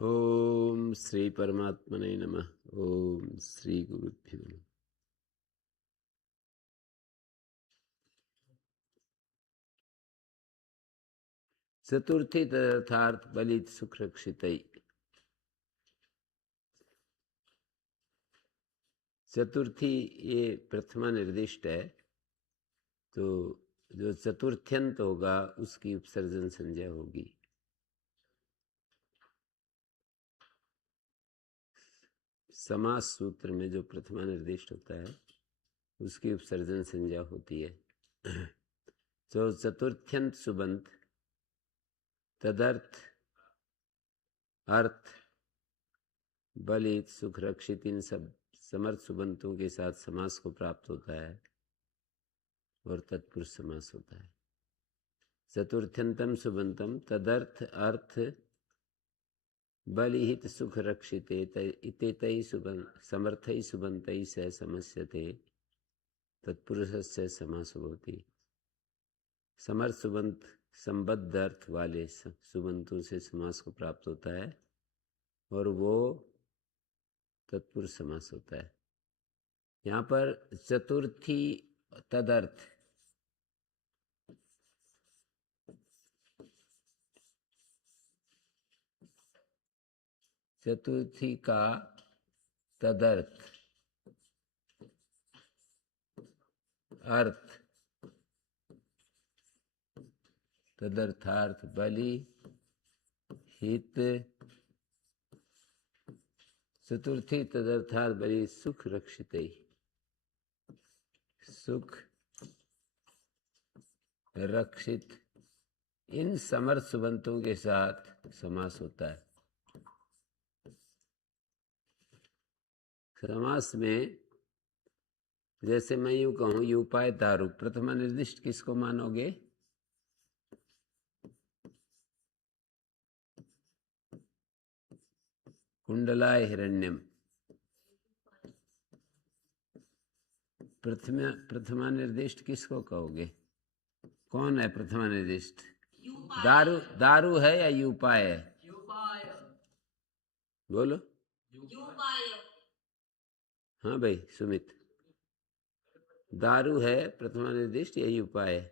ओम श्री परमात्मने नमः। ओम श्री गुरुभ्यो नमः। चतुर्थी तदर्थार्थ बलित सुख रक्षितै। चतुर्थी ये प्रथमा निर्दिष्ट है, तो जो चतुर्थ्यंत होगा उसकी उपसर्जन संज्ञा होगी। समास सूत्र में जो प्रथमा निर्दिष्ट होता है उसकी उपसर्जन संज्ञा होती है। तो चतुर्थ्यंत सुबंत तदर्थ अर्थ बलित सुख रक्षित इन सब समर्थ सुबंतों के साथ समास को प्राप्त होता है और तत्पुरुष समास होता है। चतुर्थ्यंतम सुबंतम तदर्थ अर्थ बलिहित सुख रक्षिते इतेतै समर्थै सुबंतै से समस्यते तत्पुरुषस्य समासो होती। समर्थ सुबंत संबद्ध अर्थ वाले सुबंतों से समास को प्राप्त होता है और वो तत्पुरुष समास होता है। यहाँ पर चतुर्थी तदर्थ चतुर्थी का तदर्थ अर्थ तदर्थार्थ बलि हित चतुर्थी तदर्थार्थ बलि सुख रक्षित सुख रक्षित इन समर्थ सुबंतों के साथ समास होता है। समास में जैसे मैं यूं कहूं यूपाय दारू प्रथमा निर्दिष्ट किसको मानोगे? कुंडलाय हिरण्यम प्रथमा निर्दिष्ट किसको कहोगे? कौन है प्रथमा निर्दिष्ट? दारू दारू है या यूपाय है? बोलो। हाँ भाई सुमित, दारू है प्रथमा निर्दिष्ट या यूपाय है?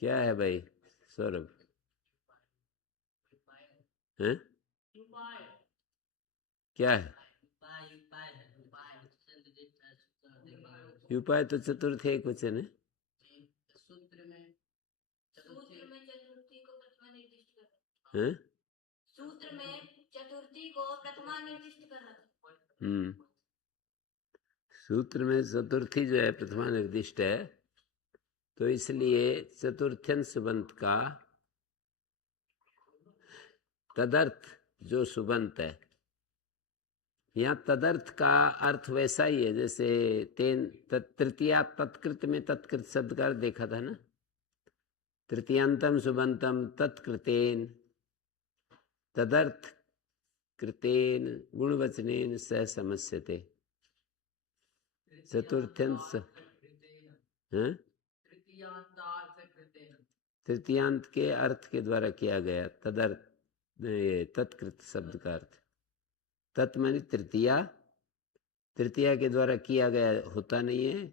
क्या है भाई सौरभ? हैं? क्या है? यूपाय तो चतुर्थ एक वचन है। सूत्र में चतुर्थी को प्रथमा निर्दिष्ट कर रहा है। सूत्र में चतुर्थी को प्रथमा निर्दिष्ट कर रहा है। सूत्र में चतुर्थी जो है प्रथमा निर्दिष्ट है, तो इसलिए चतुर्थ्यंत सुबंत का तदर्थ जो सुबंत है, यहाँ तदर्थ का अर्थ वैसा ही है जैसे तेन तृतीया तत्कृत में तत्कृत शब्द का देखा था ना। तृतीयांतम सुबंतम तत्कृतेन तदर्थ कृतेन गुणवचनेन सह समस्यते। चतुर्थ्यंत तृतीयांत के अर्थ के द्वारा किया गया तदर्थ तत्कृत शब्द का अर्थ तत् मानी तृतीया, तृतीया के द्वारा किया गया होता नहीं है।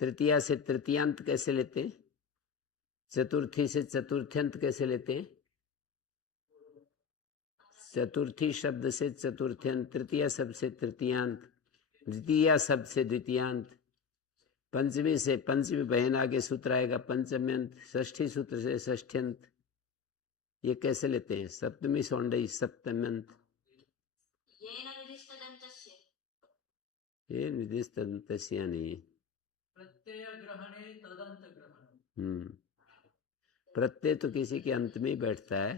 तृतीया से तृतीयांत कैसे लेते हैं? चतुर्थी से चतुर्थ्यंत कैसे लेते हैं? चतुर्थी शब्द से चतुर्थ्यंत, तृतीया शब्द से तृतीयांत, द्वितीया शब्द से द्वितीयांत, पंचमी से पंचमी बहन आगे सूत्र आएगा पंचम्यंत, षष्ठी सूत्र से षष्ठ्यंत। ये कैसे लेते हैं? सप्तमी सौंडई सप्तम्यंत। ये निर्दिष्ट तदंतस्य नहीं। प्रत्यय ग्रहणे तदंत ग्रहण। प्रत्यय तो किसी के अंत में ही बैठता है,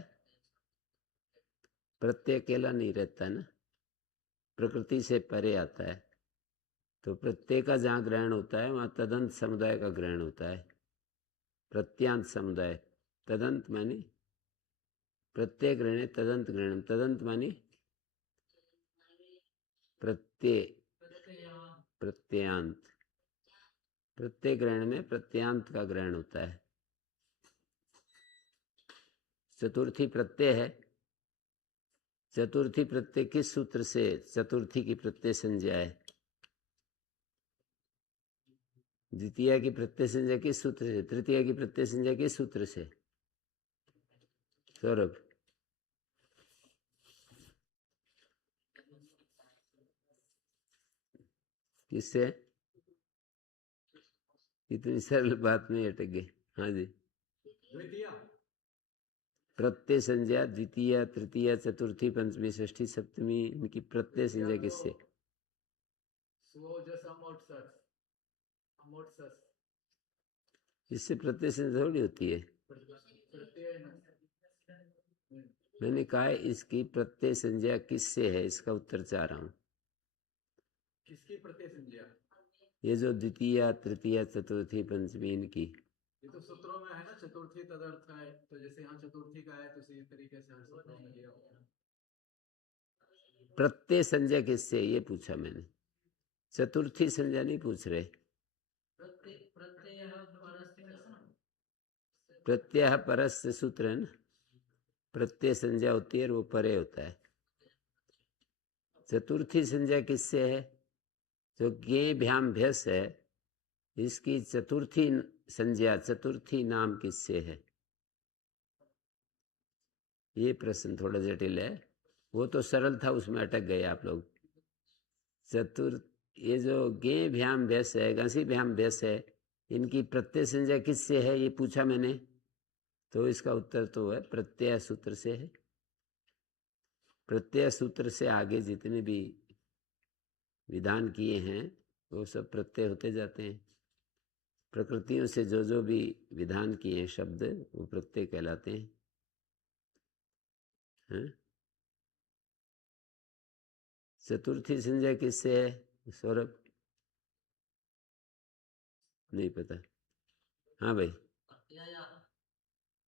प्रत्यय अकेला नहीं रहता ना, प्रकृति से परे आता है। तो प्रत्यय का जहाँ ग्रहण होता है वहाँ तदंत समुदाय का ग्रहण होता है। प्रत्यांत समुदाय, तदंत मानी प्रत्यय ग्रहण तदंत ग्रहण, तदंत मानी प्रत्यय प्रत्यांत, प्रत्यय ग्रहण में प्रत्यांत का ग्रहण होता है। चतुर्थी प्रत्यय है। चतुर्थी प्रत्यय किस सूत्र से चतुर्थी की प्रत्यय संज्ञा है? द्वितीया की प्रत्यय संज्ञा किस सूत्र से? तृतीया की प्रत्यय संज्ञा किस सूत्र से? सौरभ, किससे? इतनी सरल बात में अटक गए। हाँ जी, प्रत्यय संज्ञा द्वितीय, तृतीय, चतुर्थी, पंचमी, षष्ठी, सप्तमी, इनकी प्रत्यय संज्ञा किससे? इससे प्रत्यय संज्ञा थोड़ी होती है। मैंने कहा इसकी प्रत्यय संज्ञा किससे है, इसका उत्तर चाह रहा हूं। किसकी प्रत्यय संज्ञा? ये जो द्वितीय, तृतीय, चतुर्थी, पंचमी, इनकी। ये तो सूत्रों में है ना, चतुर्थी तदर्थ है, तो जैसे यहाँ चतुर्थी का है तो इसी तरीके से हर सूत्रों में लिया होगा। प्रत्यय संज्ञा किससे, ये पूछा मैंने, चतुर्थी संज्ञा नहीं पूछ रहे। प्रत्यय परस्य सूत्र है ना, प्रत्यय संज्ञा होती है और वो परे होता है। चतुर्थी संज्ञा किससे है? जो ज्ञे भ्याम भ्यस है, इसकी चतुर्थी संज्ञा, चतुर्थी नाम किससे है? ये प्रश्न थोड़ा जटिल है। वो तो सरल था, उसमें अटक गए आप लोग। ये जो गे भ्याम भ्यस है, घसी भ्याम भ्यस है, इनकी प्रत्यय संज्ञा किससे है, ये पूछा मैंने। तो इसका उत्तर तो है प्रत्यय सूत्र से है। प्रत्यय सूत्र से आगे जितने भी विधान किए हैं वो सब प्रत्यय होते जाते हैं। प्रकृतियों से जो भी विधान किए हैं शब्द, वो प्रत्यय कहलाते हैं, हैं? चतुर्थी संज्ञा किससे है सौरभ? नहीं पता। हाँ भाई,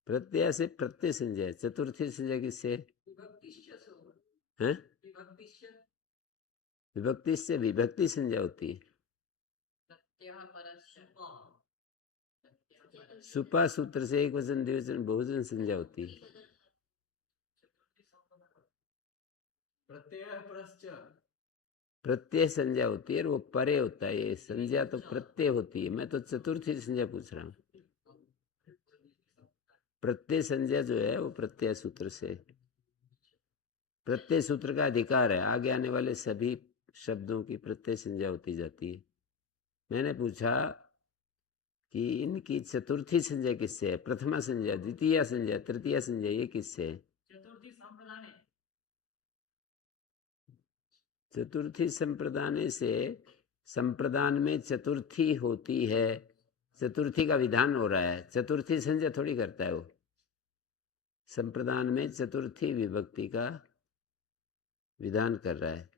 प्रत्यय से प्रत्यय संज्ञा है। चतुर्थी संज्ञा किससे है? विभक्ति से विभक्ति संज्ञा होती है। सुपा सूत्र से एक वचन, द्विवचन, बहुवचन संज्ञा होती है। प्रत्यय संज्ञा होती है और वो परे होता है। ये संज्ञा तो प्रत्यय होती है, मैं तो चतुर्थी संज्ञा पूछ रहा हूँ। प्रत्यय संज्ञा जो है वो प्रत्यय सूत्र से, प्रत्यय सूत्र का अधिकार है, आगे आने वाले सभी शब्दों की प्रत्यय संज्ञा होती जाती है। मैंने पूछा कि इनकी चतुर्थी संज्ञा किससे है? प्रथमा संज्ञा, द्वितीय संज्ञा, तृतीय संज्ञा, ये किससे है? चतुर्थी संप्रदान है। चतुर्थी संप्रदान से, संप्रदान में चतुर्थी होती है, चतुर्थी का विधान हो रहा है, चतुर्थी संज्ञा थोड़ी करता है वो। संप्रदान में चतुर्थी विभक्ति का विधान कर रहा है।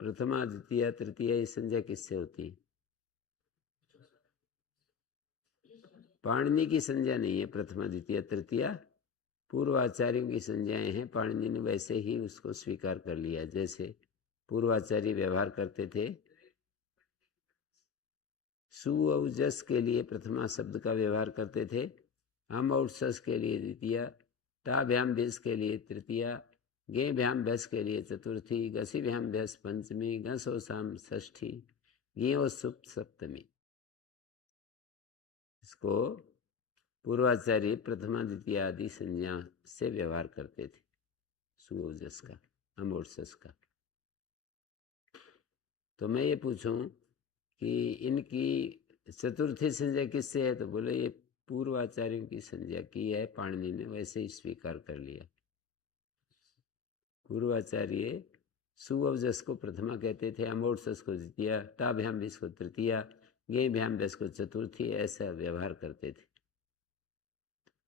प्रथमा, द्वितीय, तृतीय संज्ञा किससे होती है? पाणिनि की संज्ञा नहीं है प्रथमा, द्वितीय, तृतीय, पूर्वाचार्यों की संज्ञाएं हैं। पाणिनि ने वैसे ही उसको स्वीकार कर लिया, जैसे पूर्वाचार्य व्यवहार करते थे। सु और जस के लिए प्रथमा शब्द का व्यवहार करते थे, हम और सस के लिए द्वितीय, टा भ्याम बेस के लिए तृतीय, गे भ्याम भ्यस के लिए चतुर्थी, गसी भ्याम भ्यस पंचमी, घसो साम षष्ठी, गियो सुप सप्तमी। इसको पूर्वाचार्य प्रथमा, द्वितीय आदि संज्ञा से व्यवहार करते थे, सुओजस का, अमोर्सस का। तो मैं ये पूछूं कि इनकी चतुर्थी संज्ञा किससे है, तो बोले ये पूर्वाचार्यों की संज्ञा की है, पाणिनि ने वैसे ही स्वीकार कर लिया। पूर्वाचार्य सुअवजस को प्रथमा कहते थे, अमोर्सस को द्वितीय, टा भ्याम भीस को तृतीय, गे भ्याम भ्यस को चतुर्थी, ऐसा व्यवहार करते थे।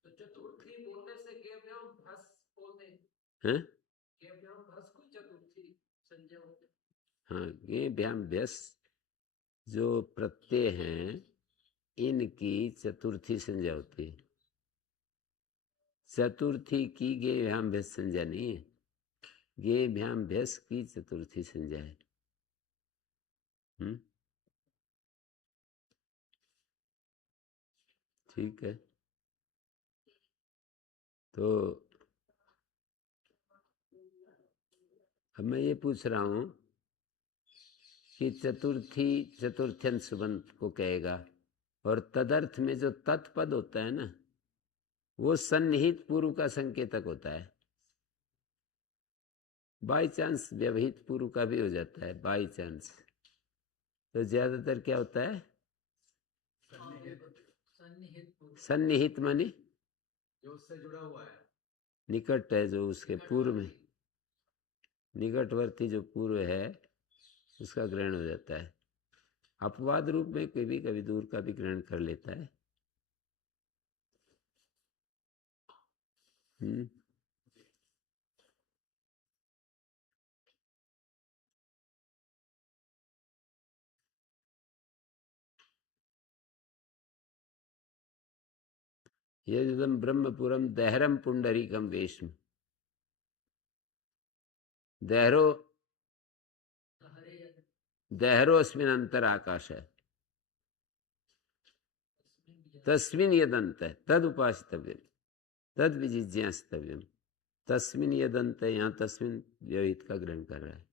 तो चतुर्थी बोलने से गे भ्याम भ्यस बोलते हैं? गे भ्याम भ्यस को चतुर्थी संज्ञा होती। हाँ, गे भ्याम भ्यस जो प्रत्यय हैं इनकी चतुर्थी संज्ञा होती है। चतुर्थी की गे भ्याम भ्यस संज्ञा नहीं है, गे भ्याम भ्यस की चतुर्थी संज्ञा है। ठीक है। तो अब मैं ये पूछ रहा हूँ कि चतुर्थी चतुर्थ्यंत सुबंत को कहेगा, और तदर्थ में जो तत्पद होता है ना, वो सन्निहित पूर्व का संकेतक होता है। बाई चांस व्यवहित पूर्व का भी हो जाता है, बाई चांस। तो ज्यादातर क्या होता है? सन्निहित माने जो उससे जुड़ा हुआ है, निकट है, जो उसके पूर्व में, निकटवर्ती जो पूर्व है उसका ग्रहण हो जाता है। अपवाद रूप में कभी कभी दूर का भी ग्रहण कर लेता है। यदिदं ब्रह्मपुरम दहरम पुंडरीकम वेश्म, दहरो दहरोस्मिन् अंतर आकाश है, तस्मिन् यदंत है तद उपासितव्यम तद विजिज्ञासितव्यम। तस्मिन् यदंत, यहाँ तस्मिन् व्यवहित का ग्रहण कर रहा है।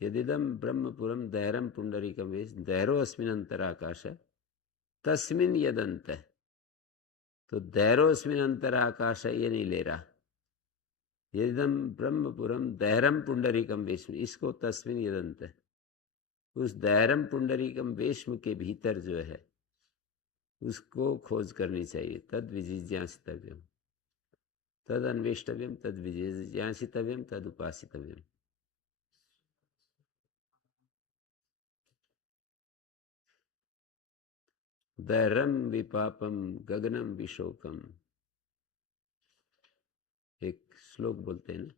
यदिदं ब्रह्मपुरम दहरम पुंडरीकम वेश्म, दहरोस्मिन् अंतर आकाश है, तस्मिन् यदंत है। तो दहरोस्मिन् अंतर आकाश है ये नहीं ले रहा। यदिदं ब्रह्मपुरम दहरम पुंडरीकम वेश्म, इसको तस्मिन् यदंत है। उस दहरम पुंडरीकम वेश्म के भीतर जो है उसको खोज करनी चाहिए। तद विजिज्ञासितव्यम, तद अन्वेष्टव्यम, तद विजिज्ञासितव्यम, तद उपासितव्यम। दहरम विपापम गगनम विशोकम, एक श्लोक बोलते हैं ना,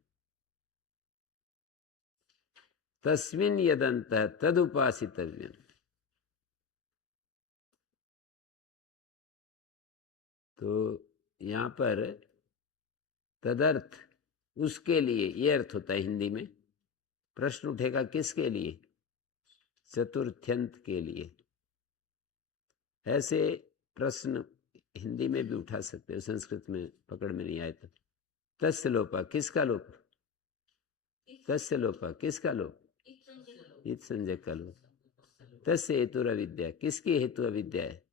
तस्मिन् यदंत तद उपासितव्यम। तो यहाँ पर तदर्थ उसके लिए ये अर्थ होता है हिंदी में। प्रश्न उठेगा किसके लिए? चतुर्थ्यंत के लिए। ऐसे प्रश्न हिंदी में भी उठा सकते हो, संस्कृत में पकड़ में नहीं आए तो। तस्य लोपा, किसका लोप? तस्य लोपा, किसका लोप? इत संजय का लोप। तस्य हेतु अविद्या, किसकी हेतु अविद्या है?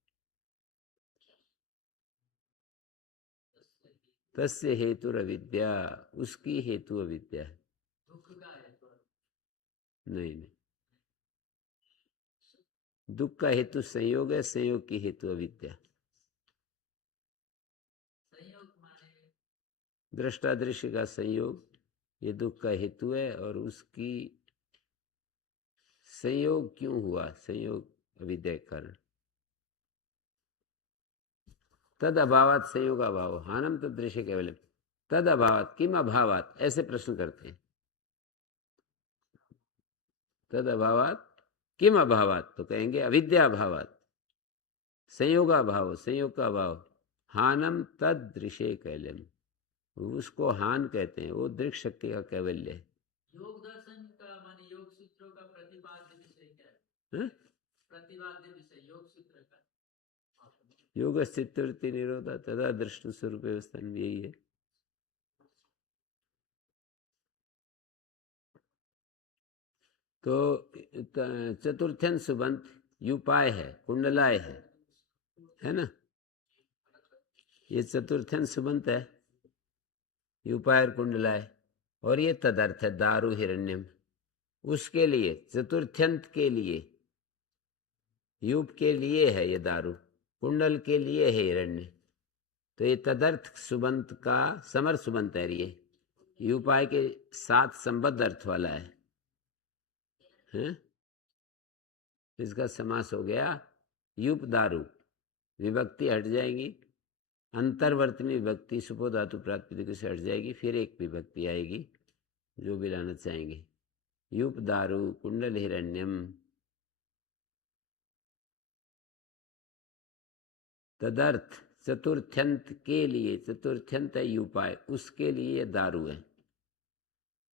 तस्य हेतु अविद्या, उसकी हेतु अविद्या है। नहीं नहीं, दुख का हेतु संयोग है, संयोग की हेतु अविद्या। दृष्टा दृश्य का संयोग ये दुख का हेतु है, और उसकी संयोग क्यों हुआ? संयोग अविद्या के कारण। तद अभावात संयोग अभाव हानम तद दृश्य केवल, तद अभावात किम अभावात, ऐसे प्रश्न करते हैं। तद अभावात किम अभावात, तो कहेंगे अविद्या अभावात, संयोगाभाव, संयोग का अभाव, हानम तद दृश्य कैवल्यम, उसको हान कहते हैं, वो दृक्ष शक्ति का कैवल्य है। योग दर्शन का माने योग सूत्रों का प्रतिपाद्य विषय क्या है? प्रतिपाद्य विषय योग सूत्र का योग स्थितवृत्ति निरोधा तदा दृष्टि स्वरूप व्यवस्था, यही है। तो चतुर्थ्यंत सुबंत युपाय है, कुंडलाय है ना। ये चतुर्थ्यंत सुबंत है, युपाय और कुंडलाय, और ये तदर्थ है दारु हिरण्यम। उसके लिए, चतुर्थ्यंत के लिए, युप के लिए है ये दारु, कुंडल के लिए है हिरण्य। तो ये तदर्थ सुबंत का समर सुबंत है। ये युपाय के साथ संबद्ध अर्थ वाला है, हैं? इसका समास हो गया युप दारु, विभक्ति हट जाएगी, अंतर्वर्तनी विभक्ति सुपो धातु प्रातिपदिक से हट जाएगी, फिर एक विभक्ति आएगी जो भी लाना चाहेंगे। युप दारु कुंडल हिरण्यम, तदर्थ चतुर्थ्यंत के लिए, चतुर्थ्यंत है युपाय, उसके लिए दारु है।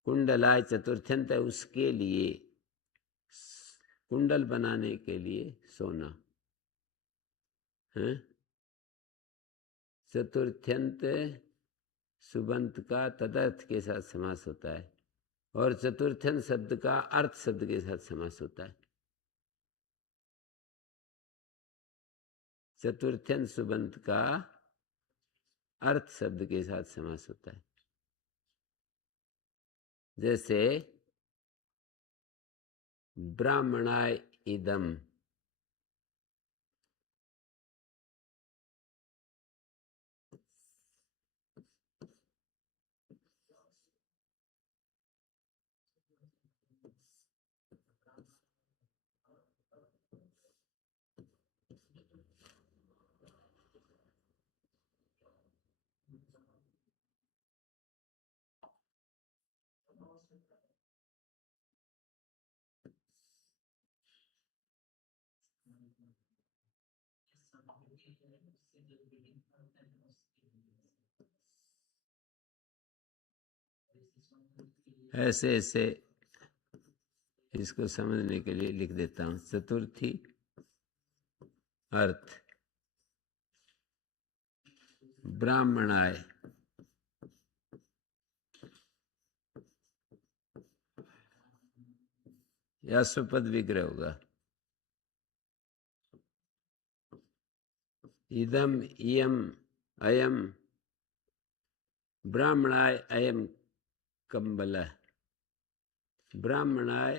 कुंडलाय चतुर्थ्यंत है, उसके लिए कुंडल बनाने के लिए सोना है। चतुर्थ्यंत सुबंत का तदर्थ के साथ समास होता है और चतुर्थ्यंत शब्द का अर्थ शब्द के साथ समास होता है। चतुर्थ्यंत सुबंत का अर्थ शब्द के साथ समास होता है। जैसे ब्राह्मणाय इदम, ऐसे ऐसे इसको समझने के लिए लिख देता हूं। चतुर्थी अर्थ ब्राह्मणाय, या स्वपद विग्रह होगा। इदम इयम अयम ब्राह्मणाय अयम कंबल, ब्राह्मणाय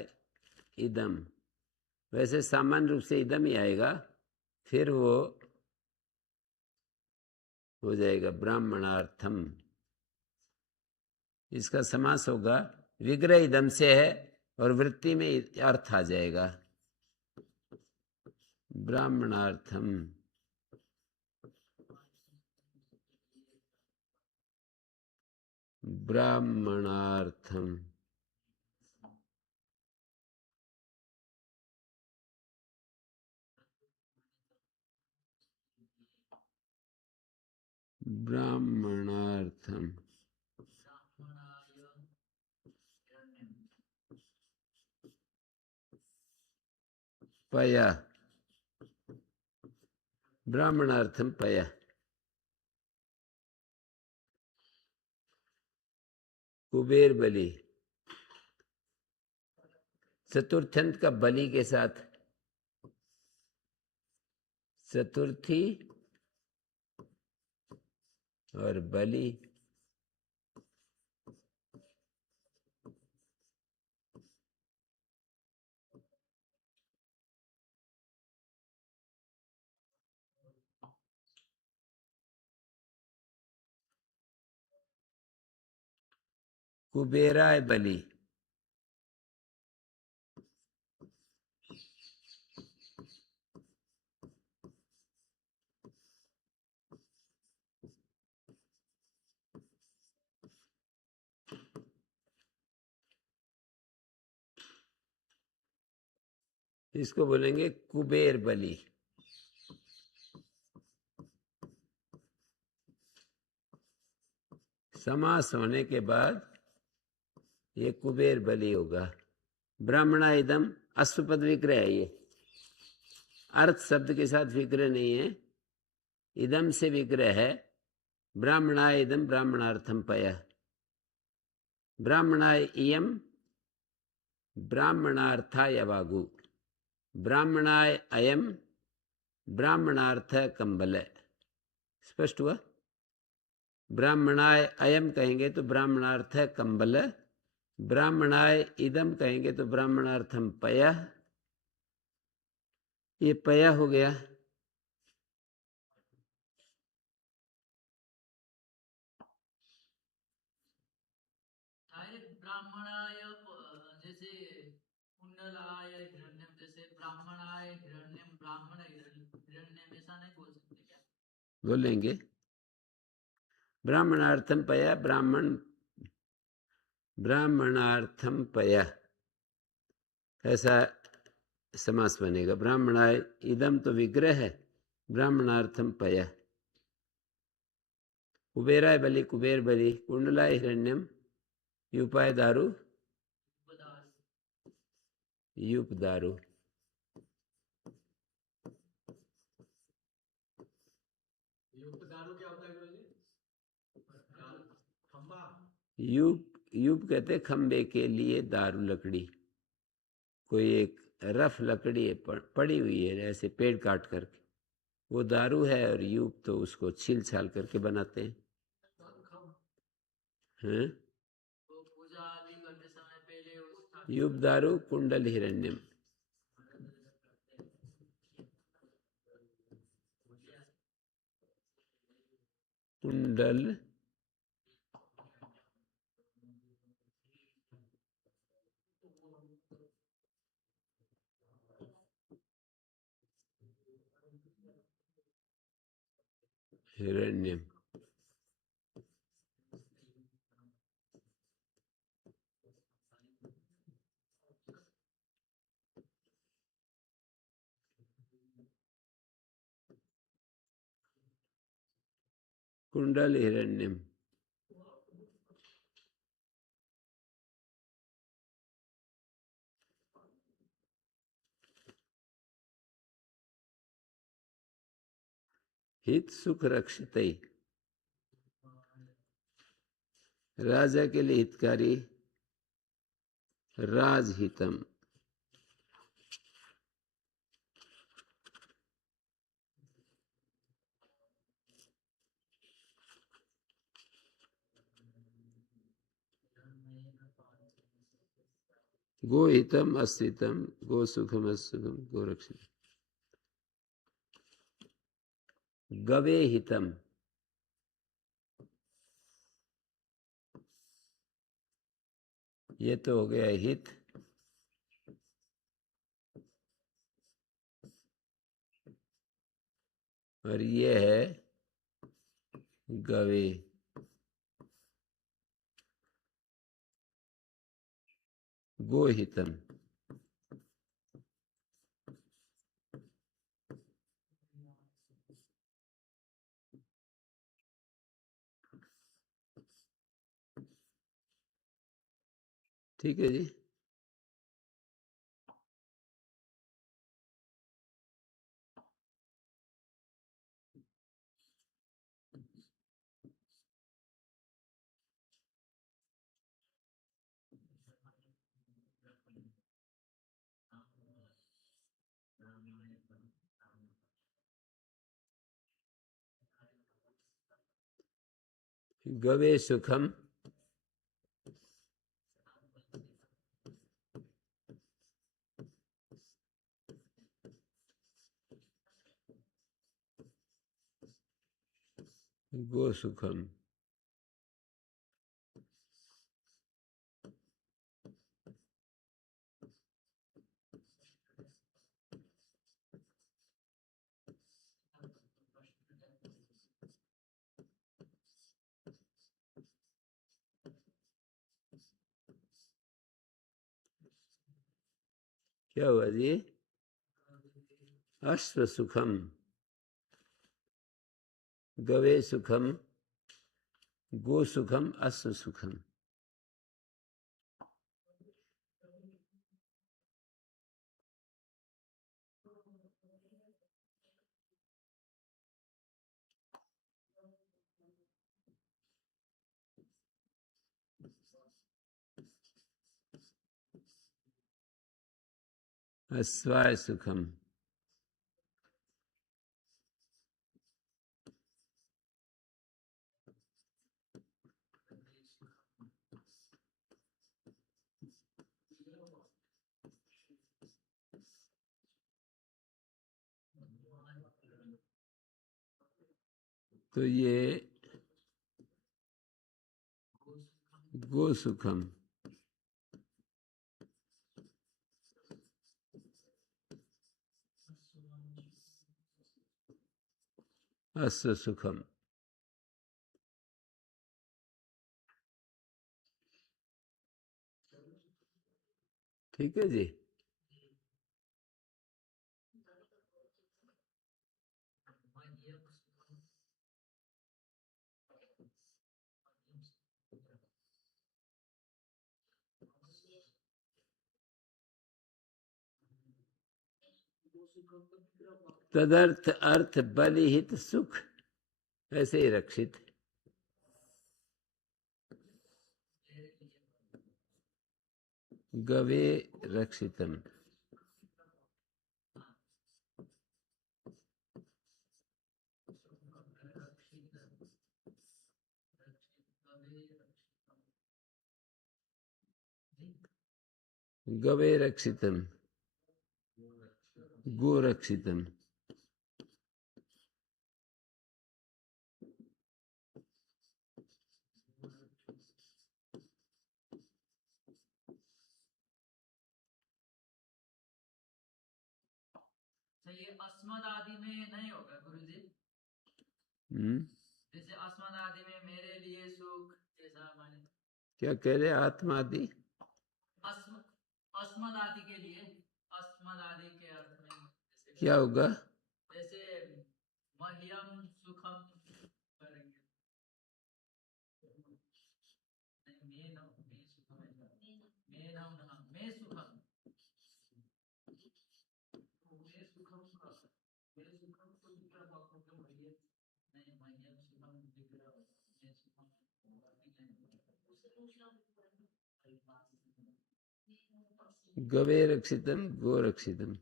इदम। वैसे सामान्य रूप से इदम ही आएगा, फिर वो हो जाएगा ब्राह्मणार्थम। इसका समास होगा, विग्रह इदम से है और वृत्ति में अर्थ आ जाएगा ब्राह्मणार्थम। ब्राह्मणार्थम ब्राह्मणार्थम पया, ब्राह्मणार्थम पया। कुबेर बलि, चतुर्थ्यंत का बलि के साथ चतुर्थी और बलि, कुबेराय बलि, इसको बोलेंगे कुबेर बलि। समास होने के बाद ये कुबेर बलि होगा। ब्राह्मणा इदम अश्वपद विग्रह है, ये अर्थ शब्द के साथ विग्रह नहीं है, इदम से विग्रह है। ब्राह्मणाय इदम ब्राह्मणार्थम पय, ब्राह्मणाय इयम ब्राह्मणार्थाय वागु, ब्राह्मणाय अयम ब्राह्मणार्थ कंबल। स्पष्ट हुआ? ब्राह्मणाय अयम कहेंगे तो ब्राह्मणार्थ कंबल, ब्राह्मणाय इदम कहेंगे तो ब्राह्मणार्थम पय। ये पय हो गया। ब्राह्मणाय जैसे कुंडलाय हिरण्यम, जैसे ब्राह्मणाय हिरण्यम, ब्राह्मण हिरण्यम, ऐसा नहीं बोल सकते क्या? बोलेंगे ब्राह्मणार्थम पय, ब्राह्मणार्थम पय, ऐसा समास बनेगा। ब्राह्मणाय इदम तो विग्रह है, ब्राह्मणार्थम पय। कुबेराय बलि कुबेर बलि, कुंडलाय हिरण्यम युपाय दारु युप दारु। युक्त दारू क्या होता है गुरुजी? यूप यूप कहते खंबे के लिए दारू लकड़ी। कोई एक रफ लकड़ी है पड़ी हुई है ऐसे पेड़ काट करके, वो दारू है, और यूप तो उसको छील छाल करके बनाते हैं। हैं? वो पूजा आदि करते समय पहले उसका यूप दारू कुंडल हिरण्यम। कुंडल हिरण्यम। कुंडल हिरण्यम। हित सुख रक्षते, राजा के लिए हितकारी, राजहितम। गो हितम अस्थितम, गो सुखम असुखम, गो रक्षित। गवे हितम, ये तो हो गया हित। और ये है गवे। गो हितम। ठीक है जी। गवे सुखम, गो सुखम। क्या हुआ जी? अश्व सुखम, गवे सुखम, गो सुखम, अश्व सुखम। अश्वाय सुखम। तो ये गो सुखम, अश्व सुखम। ठीक है जी। तदर्थ अर्थ बल हित सुख ऐसे ही रक्षित। गवे रक्षितम। गवे रक्षितम, गो रक्षितम। तो ये अस्मद आदि में नहीं होगा गुरुजी? जैसे अस्मद आदि में मेरे लिए सुख, ऐसा माने क्या कह रहे आत्मा आदि? अस्मद आदि के लिए, अस्मद आदि के अर्थ में जैसे क्या होगा? जैसे मह्यम सुखम करेंगे। नहीं, मैं सुखम, मैं सुखम तो दूसरा वाक्यों के भैया नहीं, मह्यम सुखम दिख रहा है, मैं सुखम गवे रक्षितम, गो रक्षितम,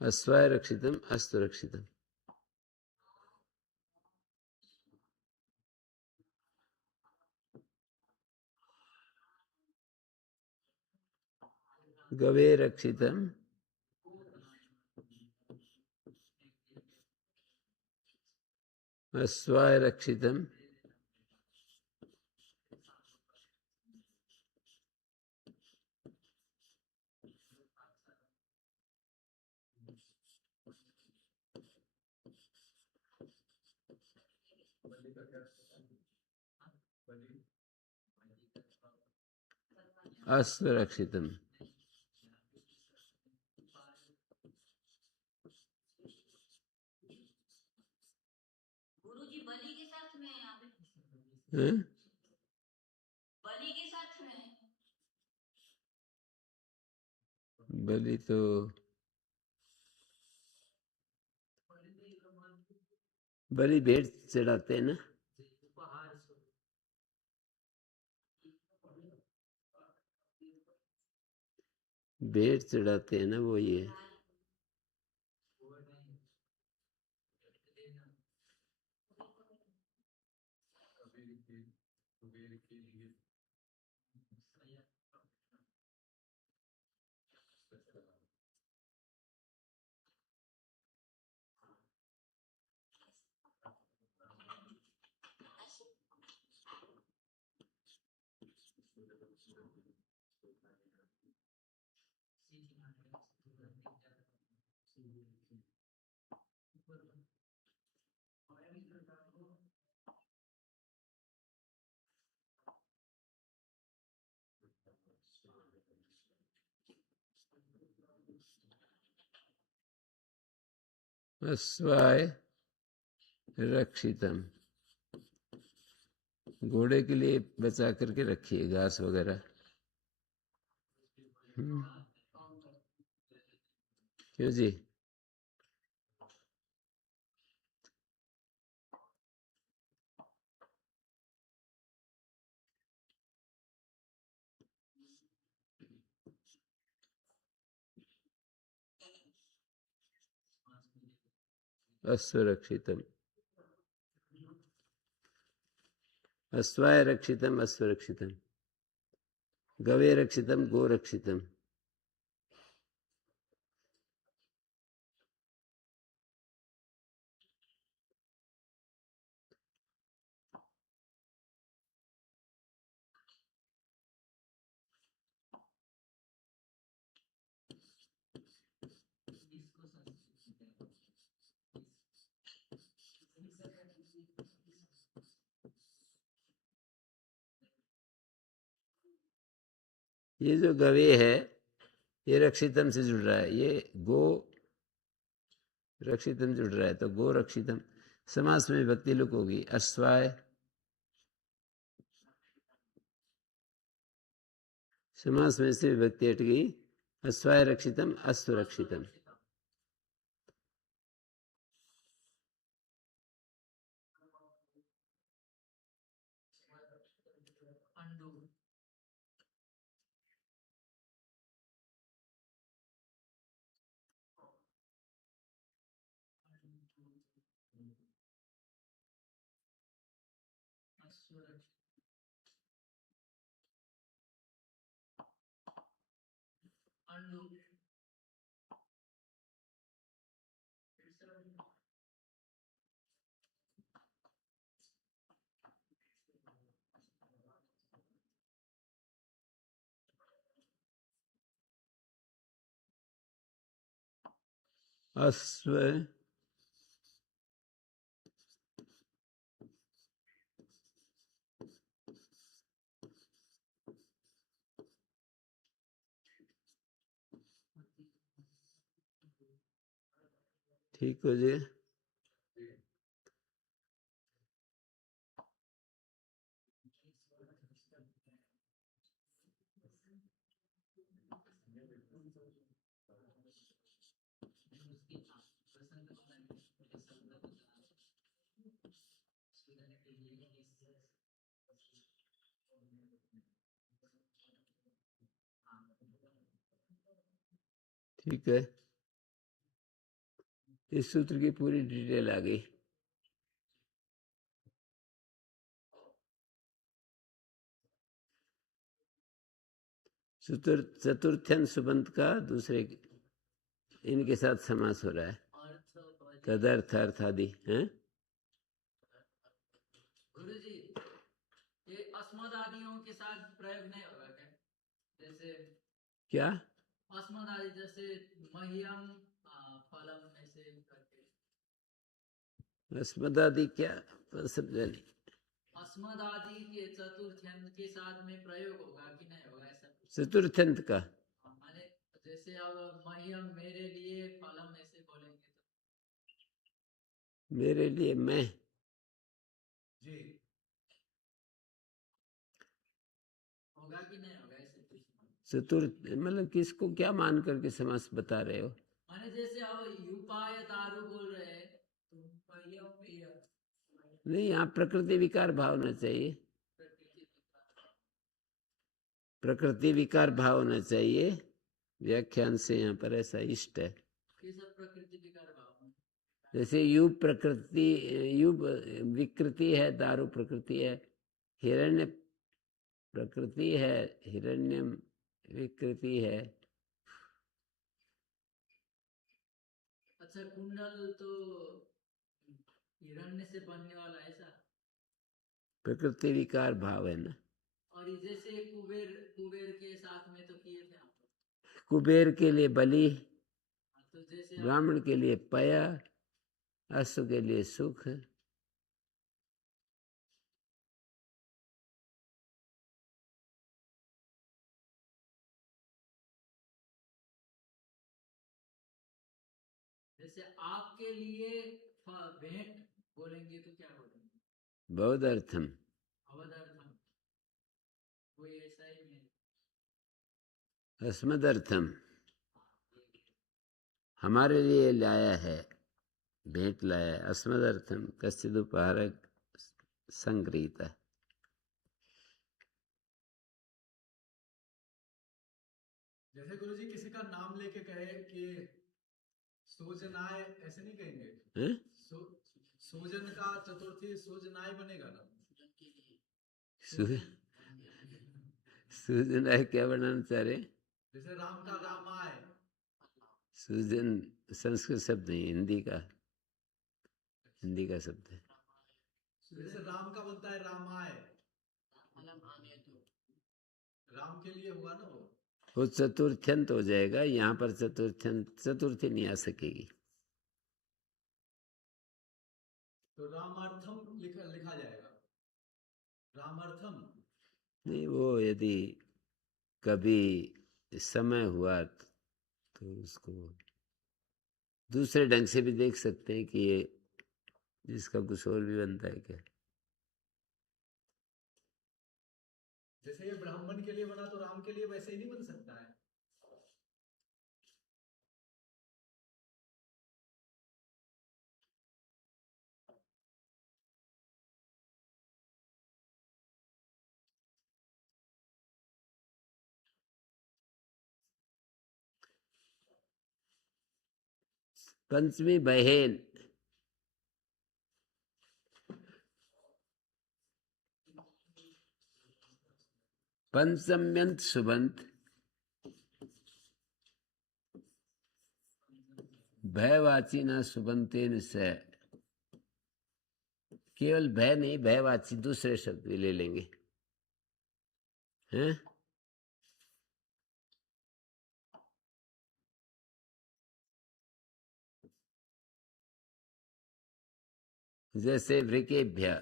अश्वाय रक्षितम, अस्तु रक्षितम। गवे रक्षितम, अश्वाय रक्षितम, असुरक्षितम। गुरुजी बलि के साथ में यहाँ पे बलि के साथ में बलि तो बलि भेंट चढ़ाते हैं ना, भेंट चढ़ाते हैं ना, वो ये अश्वाय रक्षितम। घोड़े के लिए बचा करके रखिए घास वगैरह। क्यों जी? असुरक्षितम, अश्वाय रक्षितम, असुरक्षितम। गवे रक्षितम, गो रक्षितम। ये जो गवे है ये रक्षितम से जुड़ रहा है, ये गो रक्षितम जुड़ रहा है, तो गो रक्षितम समास में विभक्ति लुक होगी। अश्वाय समास में से विभक्ति हट गई। अश्वाय रक्षितम, असुरक्षितम। undo, अश्व ठीक हो जाए। ठीक है, इस सूत्र की पूरी डिटेल आ गई। चतुर्थ्यंत सुबंत का दूसरे इनके साथ समास हो रहा है, तदर्थ अर्थ आदि हैं। गुरु जी ये अस्मद आदियों के साथ प्रयोग नहीं होगा क्या? जैसे क्या अस्मद आदि जैसे मह्यम फलम ऐसे करके अस्मद आदि क्या समझा नहीं। अस्मद आदि के चतुर्थ्यंत के साथ में प्रयोग होगा कि नहीं होगा ऐसा? चतुर्थ्यंत का माने जैसे अब मह्यम मेरे लिए फलम ऐसे बोलेंगे तो मेरे लिए मैं जी होगा कि नहीं होगा ऐसे कुछ? चतुर्थ मतलब किसको क्या मान करके समास बता रहे हो? माने जैसे अब युपाय दारू बोल रहे हैं तो मह्यम नहीं, यहाँ प्रकृति विकार भाव होना चाहिए। प्रकृति विकार भाव होना चाहिए। व्याख्यान से यहाँ पर ऐसा इष्ट है। प्रकृति विकार भाव जैसे युग प्रकृति, युग विकृति है, दारू प्रकृति है, हिरण्य प्रकृति है, हिरण्यम विकृति है। अच्छा कुंडल तो हिरण्य से बनने वाला है ऐसा? प्रकृति विकार भाव है ना। और ये जैसे कुबेर कुबेर के साथ में तो किए थे आप, कुबेर के लिए बलि, तो जैसे ब्राह्मण के लिए पया, अश्व के लिए सुख। जैसे आपके लिए भेंट बोलेंगे तो क्या बोलेंगे? बौद्धर्थम, अवधार्थम, कोई ऐसा ही नहीं। अस्मदर्थम, हमारे लिए लाया है, भेंट लाया है। अस्मदर्थम कश्चिद उपहारक संग्रहीता। जैसे गुरु जी किसी का नाम लेके कहे कि सोजनाय, ऐसे नहीं कहेंगे। सोजन का चतुर्थी सोजनाय बनेगा ना? सूजन है, क्या बनाना चाह रहे? जैसे राम का रामाय। सूजन संस्कृत शब्द नहीं, हिंदी का शब्द है। जैसे राम का बनता है रामाय, राम के लिए हुआ ना वो चतुर्थ्यंत हो जाएगा। यहाँ पर चतुर्थी नहीं आ सकेगी। तो रामार्थम लिखा जाएगा। रामार्थम नहीं, वो यदि कभी समय हुआ तो उसको दूसरे ढंग से भी देख सकते हैं कि ये जिसका कुछ और भी बनता है क्या। जैसे ये ब्राह्मण के लिए बना तो राम के लिए वैसे ही नहीं बन सकता है। पंचमी बहन, पंचम्यंत सुबंत भयवाची ना सुबंतेन से, केवल भय नहीं, भयवाची दूसरे शब्द भी ले लेंगे, हैं? जैसे वृकेभ्य,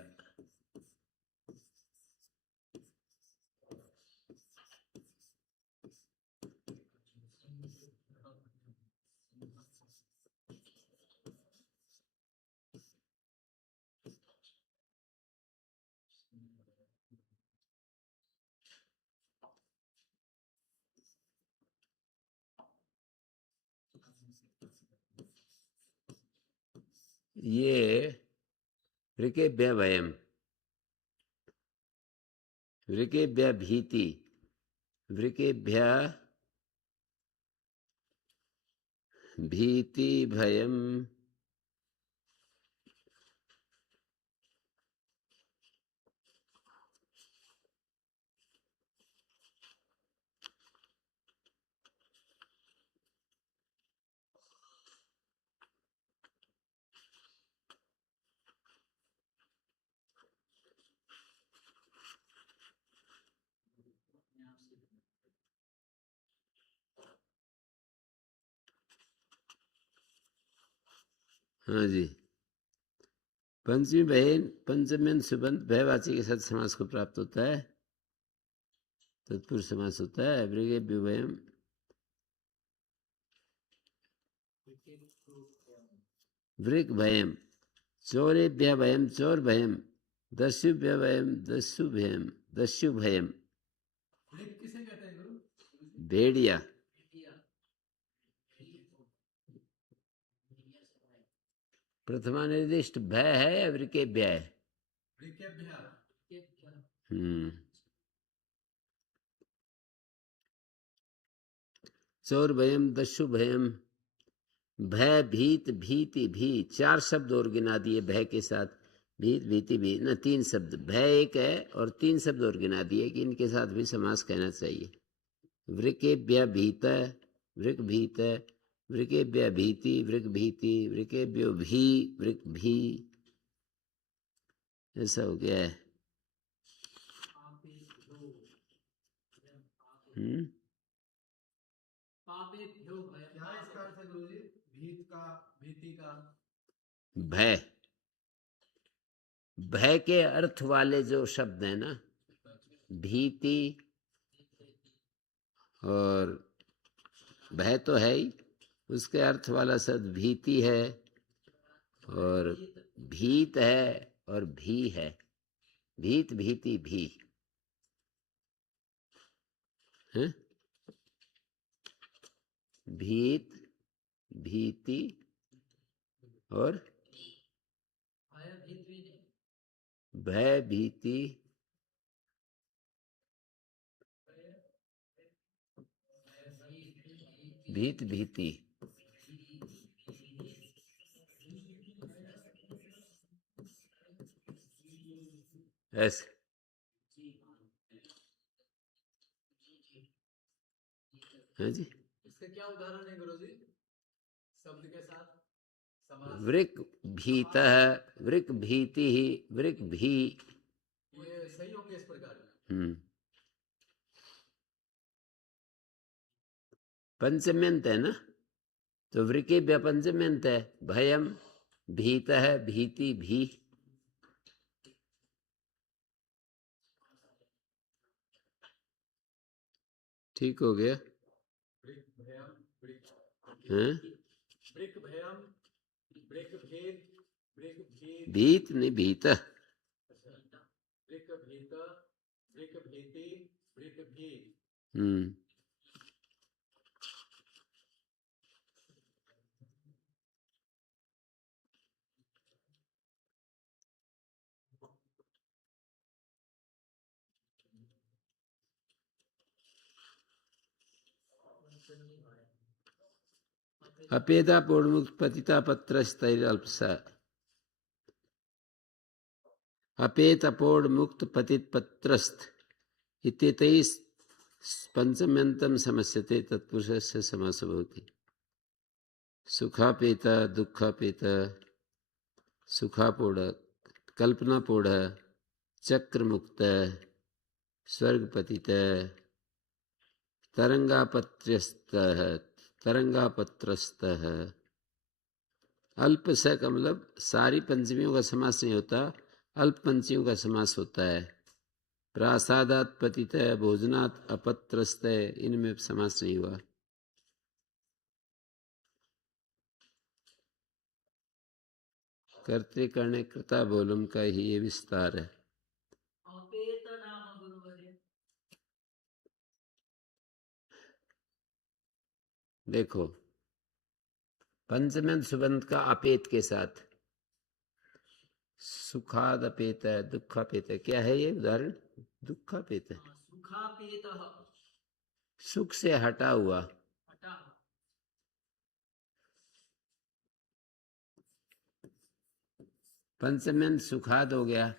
ये वृकेभ्य भयम, वृकेभ्य भीति, वृकेभ्य भीति भयम, हाँ जी, पंचमी बहन पंचम्यंत सुबंत भयवाची के साथ समास को प्राप्त होता है, तत्पुरुष समास होता है। वृकेभ्यो भयम, वृक भयम, चोरेभ्य भयम चोर भयम, दस्युभ्य भयम दस्यु भयम, दस्यु भयम। किसे कहते हैं गुरु? भेड़िया, प्रथमा निर्दिष्ट भय है या वृकेभ्य है? चोर भयम दस्यु भयम, भय भीत भीति भी, चार शब्द और गिना दिए भय के साथ, भीत भीति भी न, तीन शब्द, भय एक है और तीन शब्द और गिना दिए कि इनके साथ भी समास कहना चाहिए। वृकेभ्य भीत, वृक भीत, वृकेभ्य भीति, वृक भीति, वृकेभ्यो भी, वृक भी, ऐसा हो गया है। क्या इसका अर्थ है गुरुजी? भीत का, भीति का, भय, भय के अर्थ वाले जो शब्द है ना, भीति और भय तो है ही, उसके अर्थ वाला शब्द भीति है और भीत है और भी है, भीत भीति भी है, भीत भीति और भय भीति, भीत भीति, ऐसे। हाँ जी, इसके क्या उदाहरण है गुरुजी? शब्द के साथ समास। वृक भीत, वृक भीति ही, वृक भी, ये सही होंगे इस प्रकार? पंचम्यंत है ना, तो वृकेभ्य पंचम्यंत है, भयम भीत है, भीति भी, ठीक हो गया। भीत नहीं भीत, अपेदा पूर्णमुक्त पतिता पत्र स्थैरल्पसा, अपेत अपोड़ मुक्त पतित पत्रस्थ, इत्येतैः पंचम्यन्तं समस्यते तत्पुरुषस्य समासो भवति। सुखापेत दुःखापेत सुखापूढ़ कल्पनापूढ़ चक्रमुक्त स्वर्गपतित तरंगापत्रस्तः अल्प स का मतलब सारी पंचमियों का समास नहीं होता, अल्प पंचमियों का समास होता है। प्रासादात पतित भोजनात् अपत्रस्त, इनमें समास नहीं हुआ। कर्ते करने कृता बोलम का ही ये विस्तार है। देखो पंचमें सुबंत का अपेत के साथ सुखाद अपेत है, दुखापेत है। क्या है ये उदाहरण? दुखापेत है, सुख से हटा हुआ। पंचमें सुखाद हो गया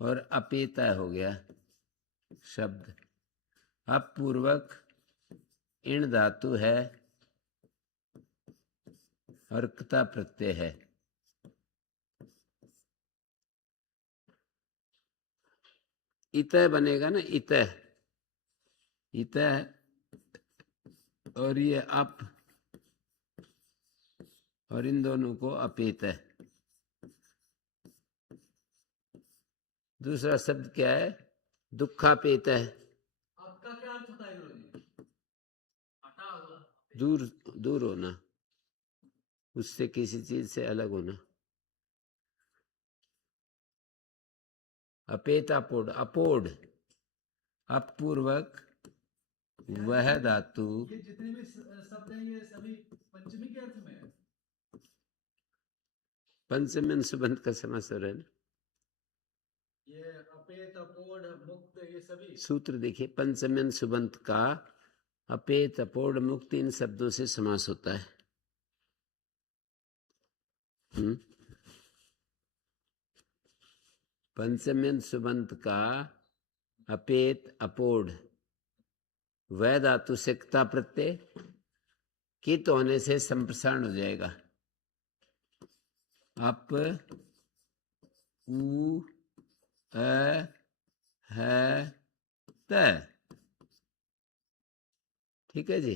और अपेता हो गया शब्द। अब पूर्वक इण धातु है और क्ता प्रत्यय है। इतः बनेगा ना, इतः इतः, और ये अप, और इन दोनों को अपेत है। दूसरा शब्द क्या है? दुखापेत है। आपका क्या अर्थ होता है गुरुजी? हटा हुआ, दूर दूर होना, उससे किसी चीज से अलग होना। अपेत अपोढ़, अपोढ़ अपूर्वक वह धातु। ये जितने भी शब्द हैं ये सभी पंचमी के अर्थ में है। पंचमें सुबंत का समास हो रहा है ना। ये अपेत अपोढ़ मुक्त ये सभी सूत्र देखिए, पंचमें सुबंत का अपेत अपोढ़ मुक्त इन शब्दों से समास होता है। पंचमें सुबंत का अपेत अपोढ़ वह धातु से क्ता प्रत्यय कित होने से संप्रसारण हो जाएगा। अप उ अ है त, ठीक है जी।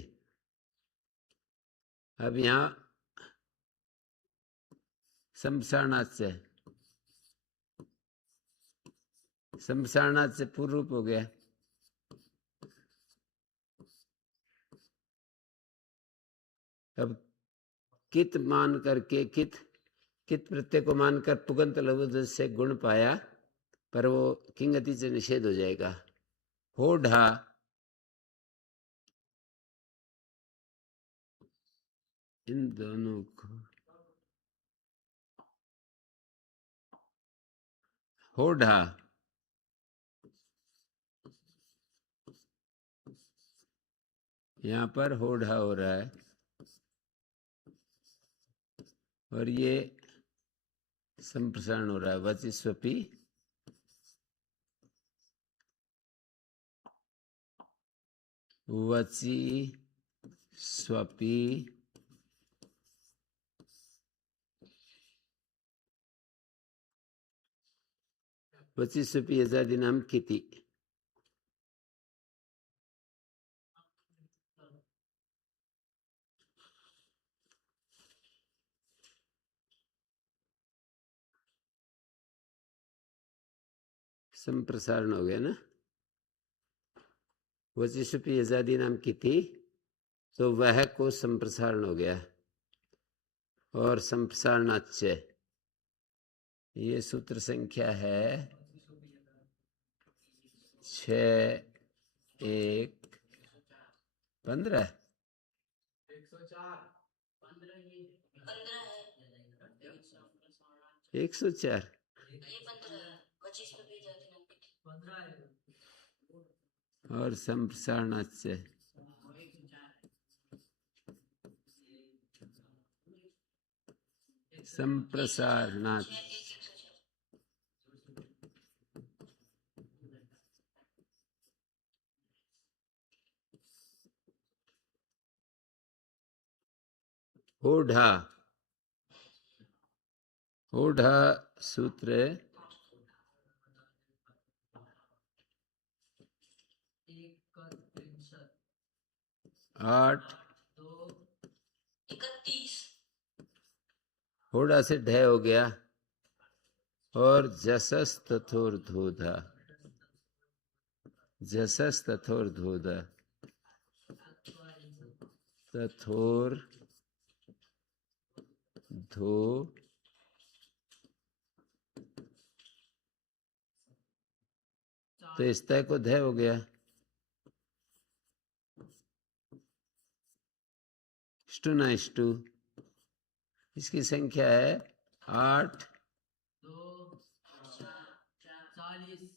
अब यहां संप्रसारणार्थ से पूर्व रूप हो गया। अब कित मान करके कित प्रत्यय को मानकर पुगंत लघु से गुण पाया, पर वो किंगति से निषेध हो जाएगा। हो ढा, इन दोनों को हो ढा, यहां पर हो ढा हो रहा है, और ये संप्रसारण हो रहा है। वचिस्वपी वची स्वपी वचिस्वपी यजादि नाम किति। संप्रसारण हो गया ना। वचिस्वपी यजादि नाम किति, तो वह को संप्रसारण हो गया। और संप्रसारणाच्य, ये सूत्र संख्या है 6-1-15 104 और संप्रसारणाच्य संप्रसारणाच्य ओढ़ा, ओढ़ा सूत्र है 31 8, 2 ओढ़ा से ढह हो गया और जसस तथोर धोधा, जसस तथोर धोधा, तथोर धो तो इस तय को धय हो गया। स्टू ना स्टू, इसकी संख्या है 8, 2 40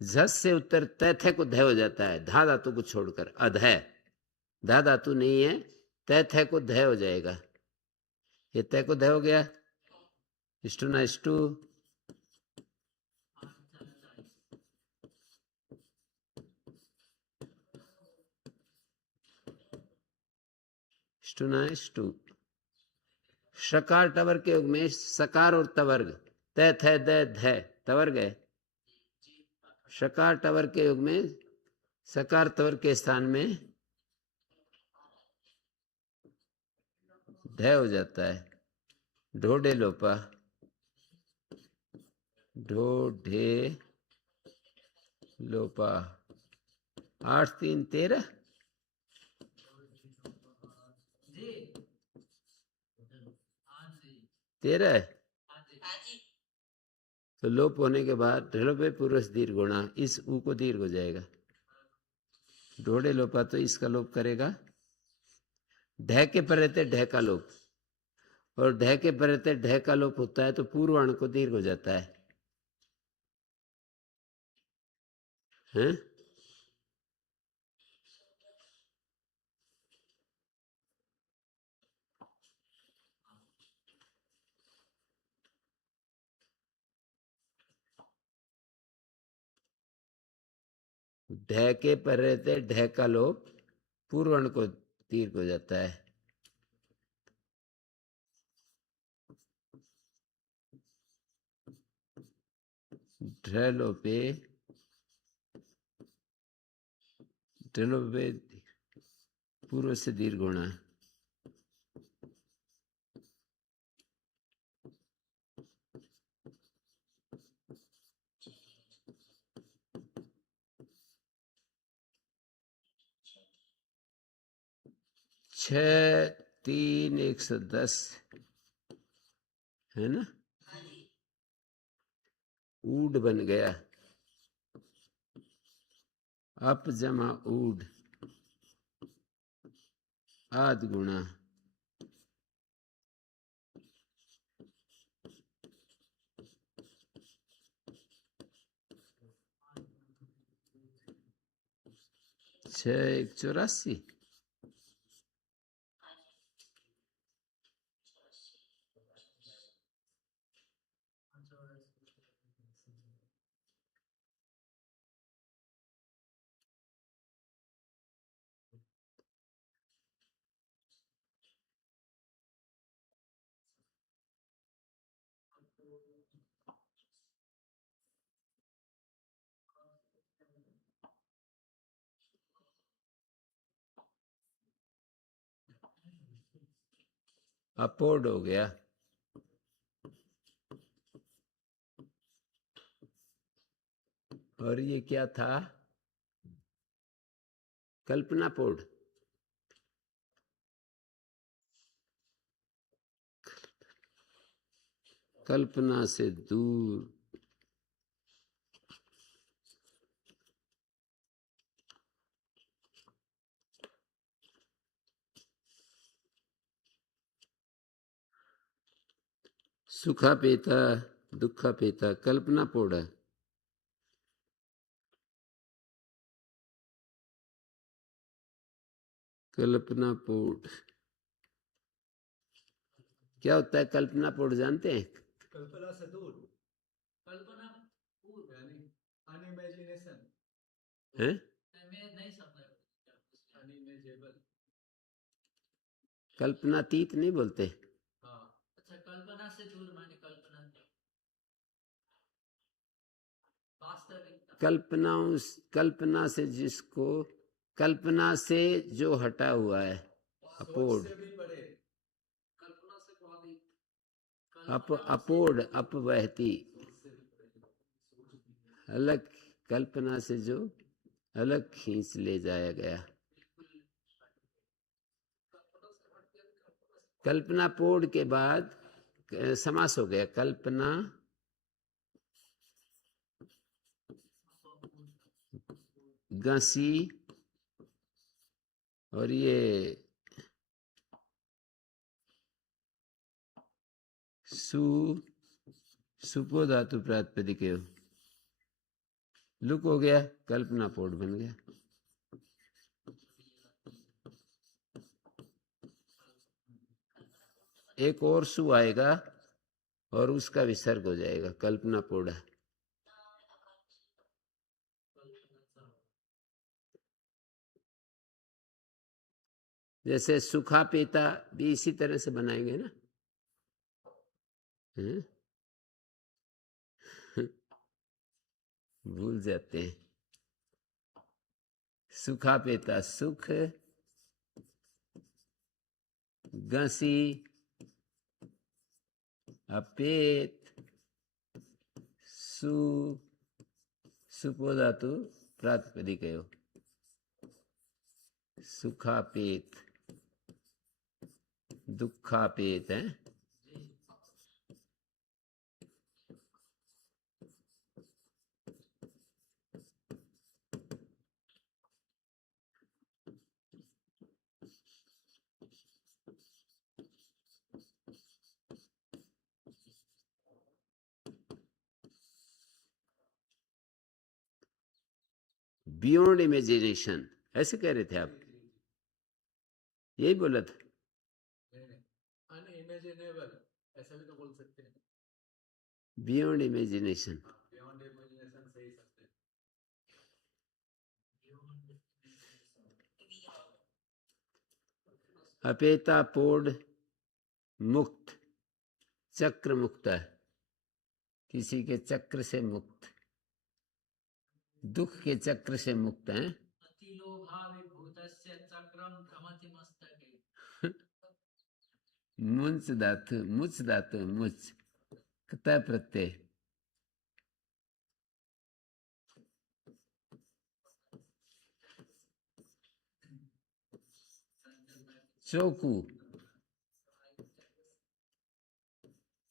झस से उत्तर तय थे को धय हो जाता है, धा धातु को छोड़कर, अधय धा धातु नहीं है, तय थे को धय हो जाएगा। ये तय को धय हो गया। स्टू ना स्टू, स्टू ना स्टू। शकार टवर के युग में सकार और तवर्ग, तय थे दय धय तवर्ग है। शकार टवर के युग में सकार तवर के स्थान में धय हो जाता है। ढोढे लोपा, ढोढे लोपा, 8 3 13 जी 13 है। तो लोप होने के बाद ढलो पे पुरुष दीर्घ गुणा, इस ऊ को दीर्घ हो जाएगा। ढोड़े लोपा तो इसका लोप करेगा। ढह के पर रहते ढह का लोप, और ढह के पर रहते ढह का लोप होता है तो पूर्वाण को दीर्घ हो जाता है। हैं? ढह के पर रहते ढह का लोप पूर्वण को दीर्घ हो जाता है। ढ लोपे, ढ लोपे पूर्व से दीर्घ होना है। छः 3 110 है ना। ऊड बन गया, अप जमा ऊड, आद गुणा, छः 1 84, अपोड हो गया। और ये क्या था? कल्पना पोड। कल्पना से दूर, सुखा पीता दुखा पीता, कल्पना पोड़ है। कल्पना पोड़ क्या होता है? कल्पना पोड़ जानते हैं? कल्पना से दूर, कल्पना पूर्व यानी अनइमेजिनेशन हैं? मैं नहीं समझा। अनइमेजेबल, कल्पनातीत नहीं बोलते। हाँ अच्छा, कल्पना से दूर माने कल्पना नहीं। वास्तविकता। कल्पना से जिसको, कल्पना से जो हटा हुआ है, सोच अपोड, से भी परे। कल्पना से बहुत ही अपोड, अपवहती, अलग, कल्पना से जो अलग खींच ले जाया गया। कल्पना पोड के बाद समास हो गया, कल्पना गसी, और ये सुपो धातु प्रातिपदिक लुक हो गया, कल्पना पोड बन गया। एक और सु आएगा और उसका विसर्ग हो जाएगा, कल्पना पोड़ा। जैसे सुखा पेता भी इसी तरह से बनाएंगे ना। भूल जाते हैं। सुखा पेता सुख, गसी, अपेत, सुपो धातु प्रातिपदिक, सुखापेत, दुखापेत है। बियॉन्ड इमेजिनेशन, ऐसे कह रहे थे आप, यही बोला था। अनइमेजिनेबल ऐसा भी तो बोल सकते हैं। बियॉन्ड इमेजिनेशन, बियॉन्ड इमेजिनेशन सही सकते हैं। अपेता पोड मुक्त, चक्र मुक्त है, किसी के चक्र से मुक्त, दुख के चक्र से मुक्त है। मुंच धातु, मुच धातु, मुच कतः प्रत्यय, चौकू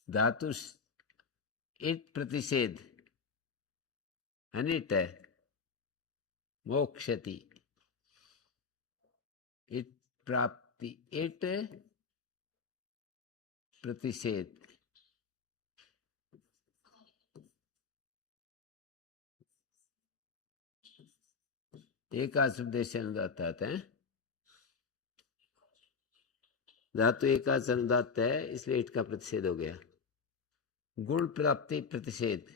धातु, इट प्रतिषेध, अनिट है, मोक्षति, इट प्राप्ति, इट प्रतिषेध, एकाच उपदेश अनुदात आते हैं। धातु एकाच अनुदात है, इसलिए इट का प्रतिषेध हो गया। गुण प्राप्ति प्रतिषेध,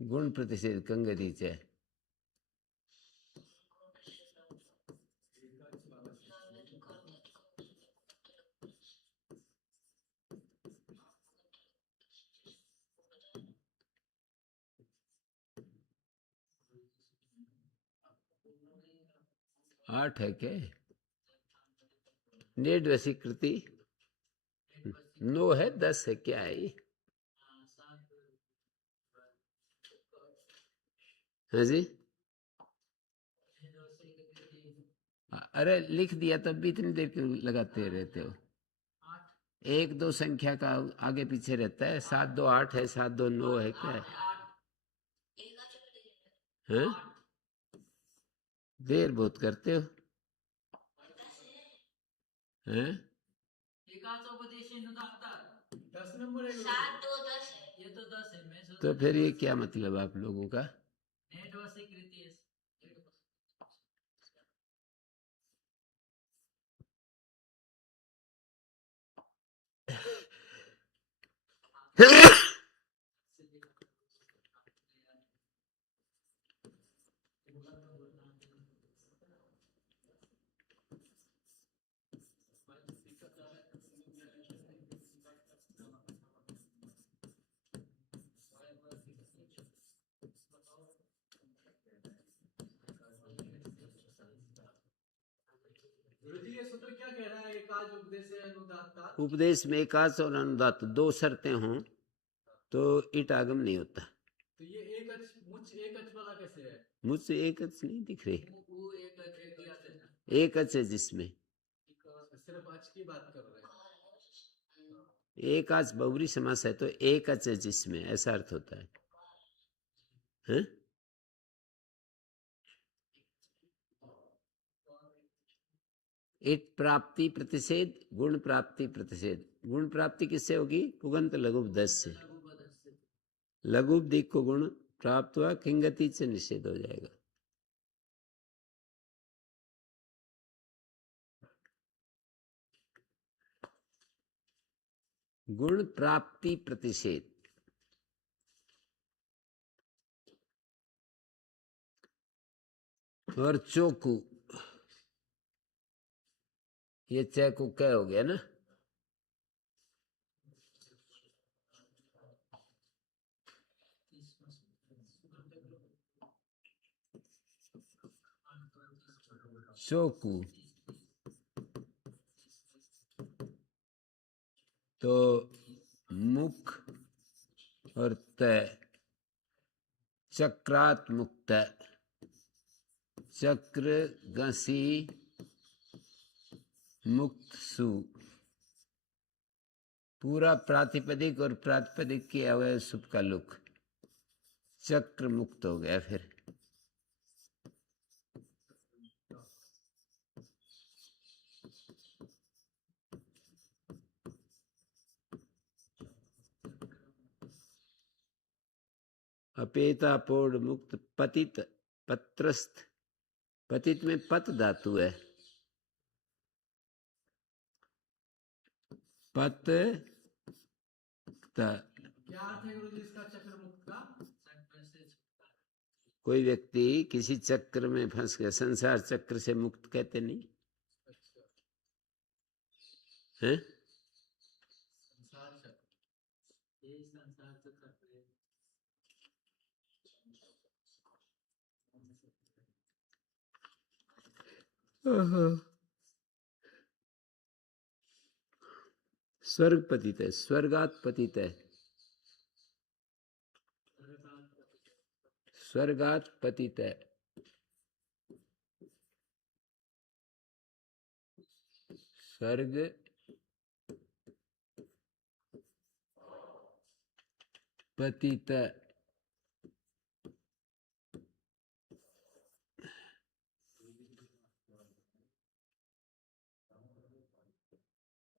गुण प्रतिषेध कंगरीच है। आठ है क्या? नेड वशीकृति 9 है, 10 है, क्या है? हाँ जी, अरे लिख दिया तब भी इतनी देर क्यों लगाते रहते हो? 1-2 संख्या का आगे पीछे रहता है। 7 2 8 है, 7 2 9 है, क्या है? हैं? देर बहुत करते हो हैं? 10 नंबर है। 7 2 10 है, ये तो 10 है। मैं तो फिर ये क्या मतलब आप लोगों का? नेट वशीकृति है। एकाज उपदेश अनुदात्ता। उपदेश में एकाच और अनुदात दो शर्तें हों तो ईट आगम नहीं होता। तो ये एक अच मुझ एक अच वाला कैसे है? मुझसे एक अच नहीं दिख रही, वो एक एक दिया था। एक अच है जिसमें, सिर्फ अच की बात कर रहे हैं। एक आच बहुरी समास है तो एक अच है जिसमें, ऐसा अर्थ होता है, हैं? ईट प्राप्ति प्रतिषेध, गुण प्राप्ति प्रतिषेध। गुण प्राप्ति किससे होगी? पुगंत लघुप 10 से। लघुप दिक को गुण प्राप्त हुआ, किंगति से निषेध हो जाएगा। गुण प्राप्ति प्रतिषेध। और चोकू, ये चैकू क्या हो गया ना? चोकू तो मुख और तय, चक्रात मुक्त, चक्र गसी मुक्त सु, पूरा प्रातिपदिक और प्रातिपदिक के अवयव सुप का लुक, चक्र मुक्त हो गया। फिर अपेता पोड़ मुक्त पतित, पत्रस्थ, पतित में पत धातु है, पत क्या अर्थ है गुरुजी इसका चक्र मुक्त का? कोई व्यक्ति किसी चक्र में फंस गया, संसार चक्र से मुक्त कहते नहीं है? संसार चक्र, ये संसार चक्र है। स्वर्ग पतित है, स्वर्गात पतित है, स्वर्गात पतित है। स्वर्ग पतित,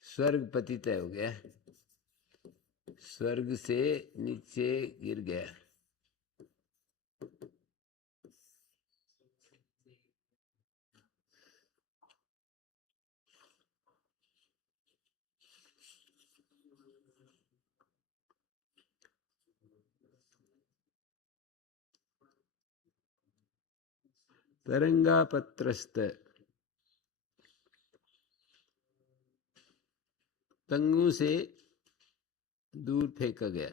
स्वर्ग पतित हो गया, स्वर्ग से नीचे गिर गया। तरंगापत्रस्त, तंगों से दूर फेंका गया।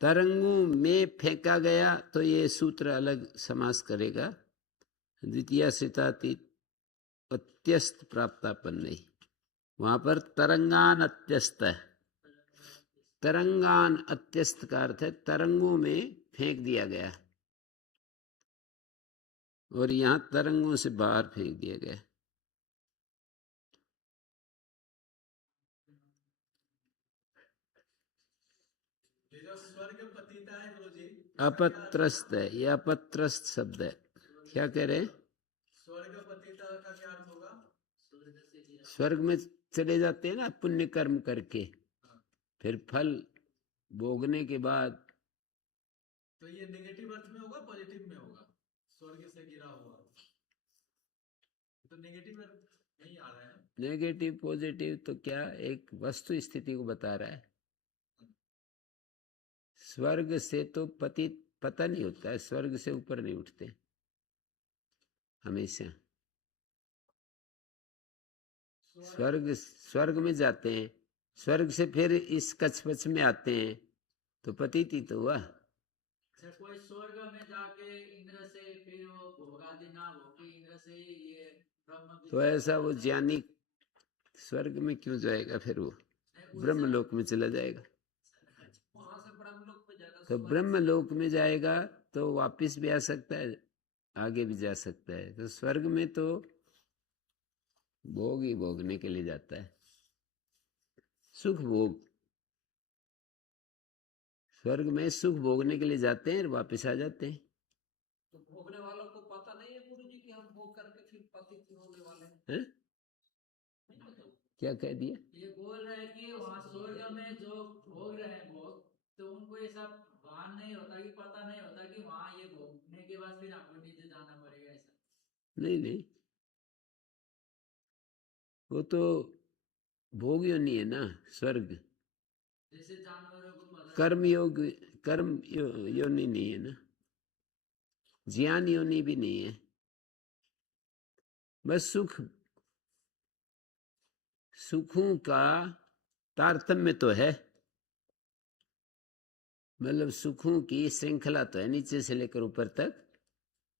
तरंगों में फेंका गया तो ये सूत्र अलग समास करेगा। द्वितीय सितातीत अत्यस्त प्राप्तापन नहीं, वहां पर तरंगान अत्यस्त है। तरंगान अत्यस्त का अर्थ है तरंगों में फेंक दिया गया, और यहां तरंगों से बाहर फेंक दिया गया। ये जो स्वर्ग पतिता है गुरुजी, अपत्रस्त है, ये अपत्रस्त शब्द है। क्या कह रहे हैं? स्वर्ग पतिता का क्या अर्थ होगा? स्वर्ग में चले जाते हैं ना पुण्य कर्म करके, फिर फल भोगने के बाद। तो ये नेगेटिव अर्थ में होगा, पॉजिटिव में होगा? स्वर्ग से गिरा हुआ तो नेगेटिव अर्थ नहीं आ रहा है। नेगेटिव पॉजिटिव तो क्या, एक वस्तु स्थिति को बता रहा है। स्वर्ग से तो पतन ही होता है, स्वर्ग से ऊपर नहीं उठते हमेशा। स्वर्ग में जाते हैं, स्वर्ग से फिर इस कछपच में आते हैं, तो पतित ही तो हुआ। जैसे कोई स्वर्ग में जाके इंद्र से फिर वो भोगादि ना भोगी इंद्र से ये ब्रह्म तो ऐसा वो ज्ञानी स्वर्ग में क्यों जाएगा? फिर वो ब्रह्मलोक में चला जाएगा। वहां से ब्रह्मलोक में जाएगा। तो ब्रह्मलोक में जाएगा तो वापिस भी आ सकता है, आगे भी जा सकता है। तो स्वर्ग में तो भोग ही भोगने के लिए जाता है, सुख भोग। स्वर्ग में सुख भोगने के लिए जाते हैं और वापिस आ जाते हैं। तो भोगने वालों को पता नहीं है गुरु जी कि हम भोग करके फिर पतित होने वाले हैं? है? क्या कह दिया? ये बोल रहे हैं कि वहाँ स्वर्ग में जो भोग रहे हैं भोग, तो उनको ये सब भान नहीं होता, कि पता नहीं होता कि वहाँ ये भोगने के बाद फिर आपको नीचे जाना पड़ेगा ऐसा? नहीं नहीं, वो तो भोग योनि है ना स्वर्ग। जैसे जानवरों को पता कर्म योग, योनि नहीं है ना, ज्ञान योनि भी नहीं है। बस सुखों का तारतम्य तो है, मतलब सुखों की श्रृंखला तो है, नीचे से लेकर ऊपर तक।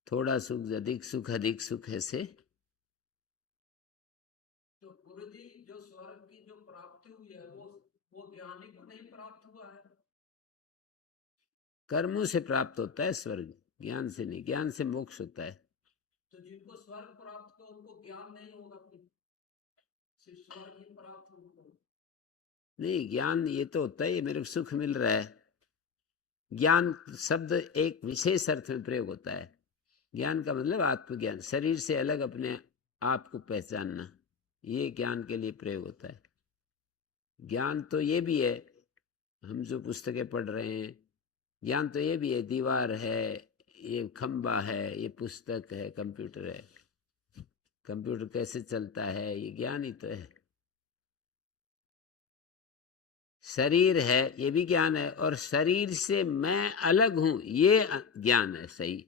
थोड़ा सुख, अधिक सुख ऐसे। तो गुरु जी जो स्वर्ग की जो प्राप्ति हुई है वो ज्ञानी को नहीं प्राप्त हुआ है? कर्मों से प्राप्त होता है स्वर्ग, ज्ञान से नहीं। ज्ञान से मोक्ष होता है। तो जिनको स्वर्ग प्राप्त हो उनको ज्ञान नहीं होगा, फिर सिर्फ स्वर्ग ही प्राप्त होगा? नहीं, ज्ञान ये तो होता है, ये मेरे को सुख मिल रहा है। ज्ञान शब्द एक विशेष अर्थ में प्रयोग होता है। ज्ञान का मतलब आत्मज्ञान, शरीर से अलग अपने आप को पहचानना, ये ज्ञान के लिए प्रयोग होता है। ज्ञान तो ये भी है, हम जो पुस्तकें पढ़ रहे हैं, ज्ञान तो ये भी है, दीवार है, ये खंबा है, ये पुस्तक है, कंप्यूटर है। कंप्यूटर कैसे चलता है, ये ज्ञान ही तो है। शरीर है, ये भी ज्ञान है। और शरीर से मैं अलग हूं, ये ज्ञान है। सही,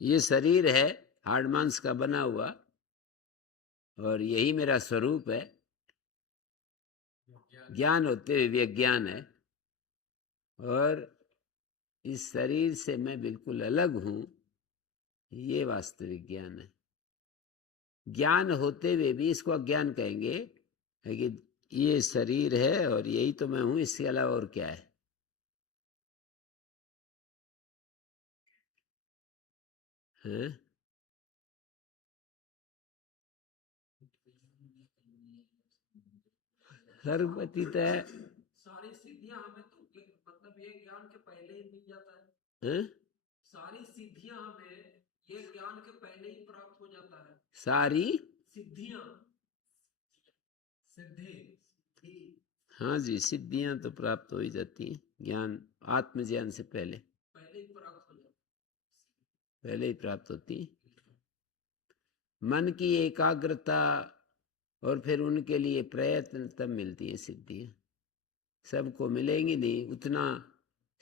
ये शरीर है हाड़ मांस का बना हुआ, और यही मेरा स्वरूप है। ज्ञान होते हुए भी अज्ञान है, और इस शरीर से मैं बिल्कुल अलग हूं, ये वास्तविक ज्ञान है। ज्ञान होते हुए भी इसको अज्ञान कहेंगे, है कि ये शरीर है और यही तो मैं हूं, इसके अलावा और क्या है। हैं? सर्वपतित है। सारी सिद्धियां हमें तो मतलब ये ज्ञान के पहले ही मिल जाता है? हैं? सारी सिद्धियां हमें ये ज्ञान के पहले ही प्राप्त हो जाता है? सारी सिद्धियां, सिद्धि, हाँ जी, सिद्धियां तो प्राप्त हो ही जाती हैं ज्ञान, आत्मज्ञान से पहले पहले ही प्राप्त हो जाता है। पहले ही प्राप्त होती। मन की एकाग्रता और फिर उनके लिए प्रयत्न, तब मिलती है सिद्धियां। सबको मिलेंगी नहीं उतना,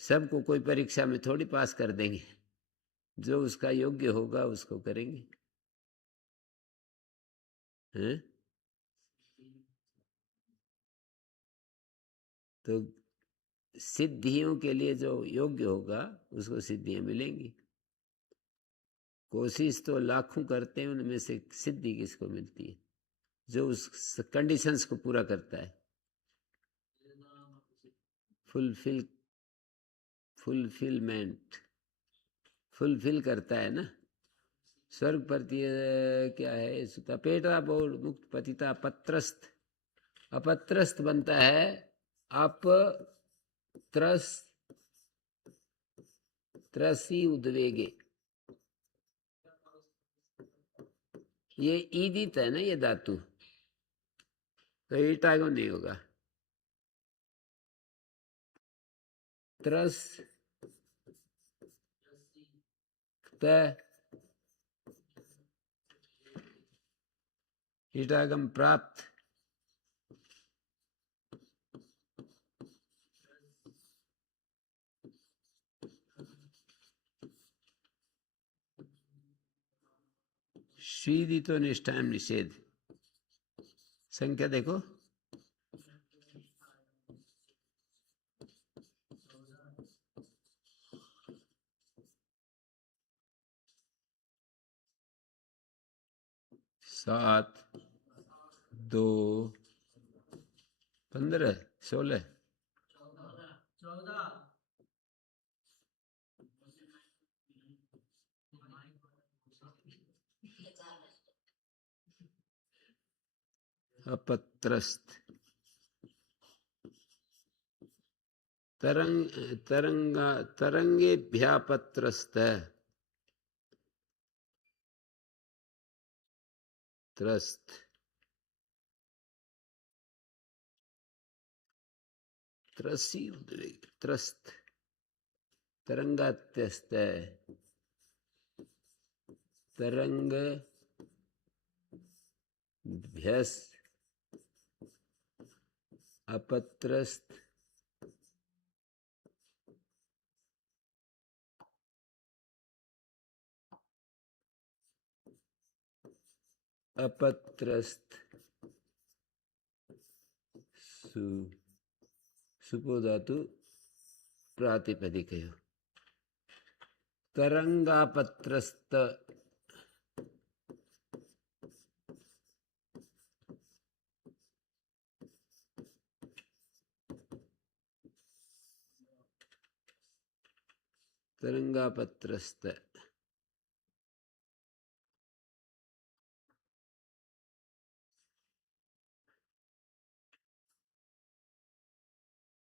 सबको कोई परीक्षा में थोड़ी पास कर देंगे। जो उसका योग्य होगा उसको करेंगे। हैं? तो सिद्धियों के लिए जो योग्य होगा उसको सिद्धियां मिलेंगी। कोशिश तो लाखों करते हैं, उनमें से सिद्धि किसको मिलती है? जो उस कंडीशंस को पूरा करता है, फुलफिल करता है ना। स्वर्ग प्रति क्या है, सुता पेटा बोल मुक्त पतिता पत्रस्त, अपत्रस्त बनता है त्रसी उद्वेगे। ये ईदित है ना, ये धातु, तो ईटा को नहीं होगा। त्रस ईटागम प्राप्त। सीधी तो निष्ठाम निषेध, संख्या देखो, 7, 2, 15, 16, 14 अपत्रस्त तरंगेभ्यापत्रस्त त्रस्त त्रस्त तरंगात्यस्त तरंग भ्यस अपत्रस्त अपत्रस्त सुपो धातु प्रातिपदिक तरंगापत्रस्त तरंगापत्रस्त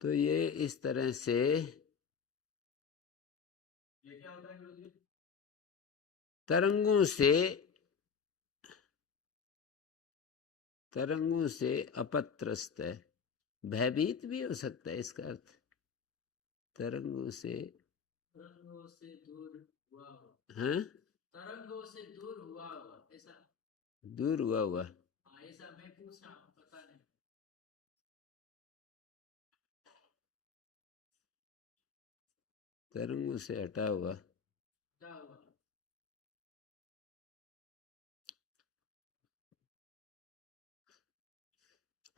तो ये इस तरह से ये क्या होता है गुरुजी? तरंगों से अपत्रस्त है, भयभीत भी हो सकता है इसका अर्थ। तरंगों से दूर हुआ हुआ। हाँ, तरंगों से दूर हुआ हुआ ऐसा। दूर हुआ हुआ। हाँ ऐसा मैं पूछा हूँ, पता नहीं। तरंगों से हटा हुआ। क्या हुआ?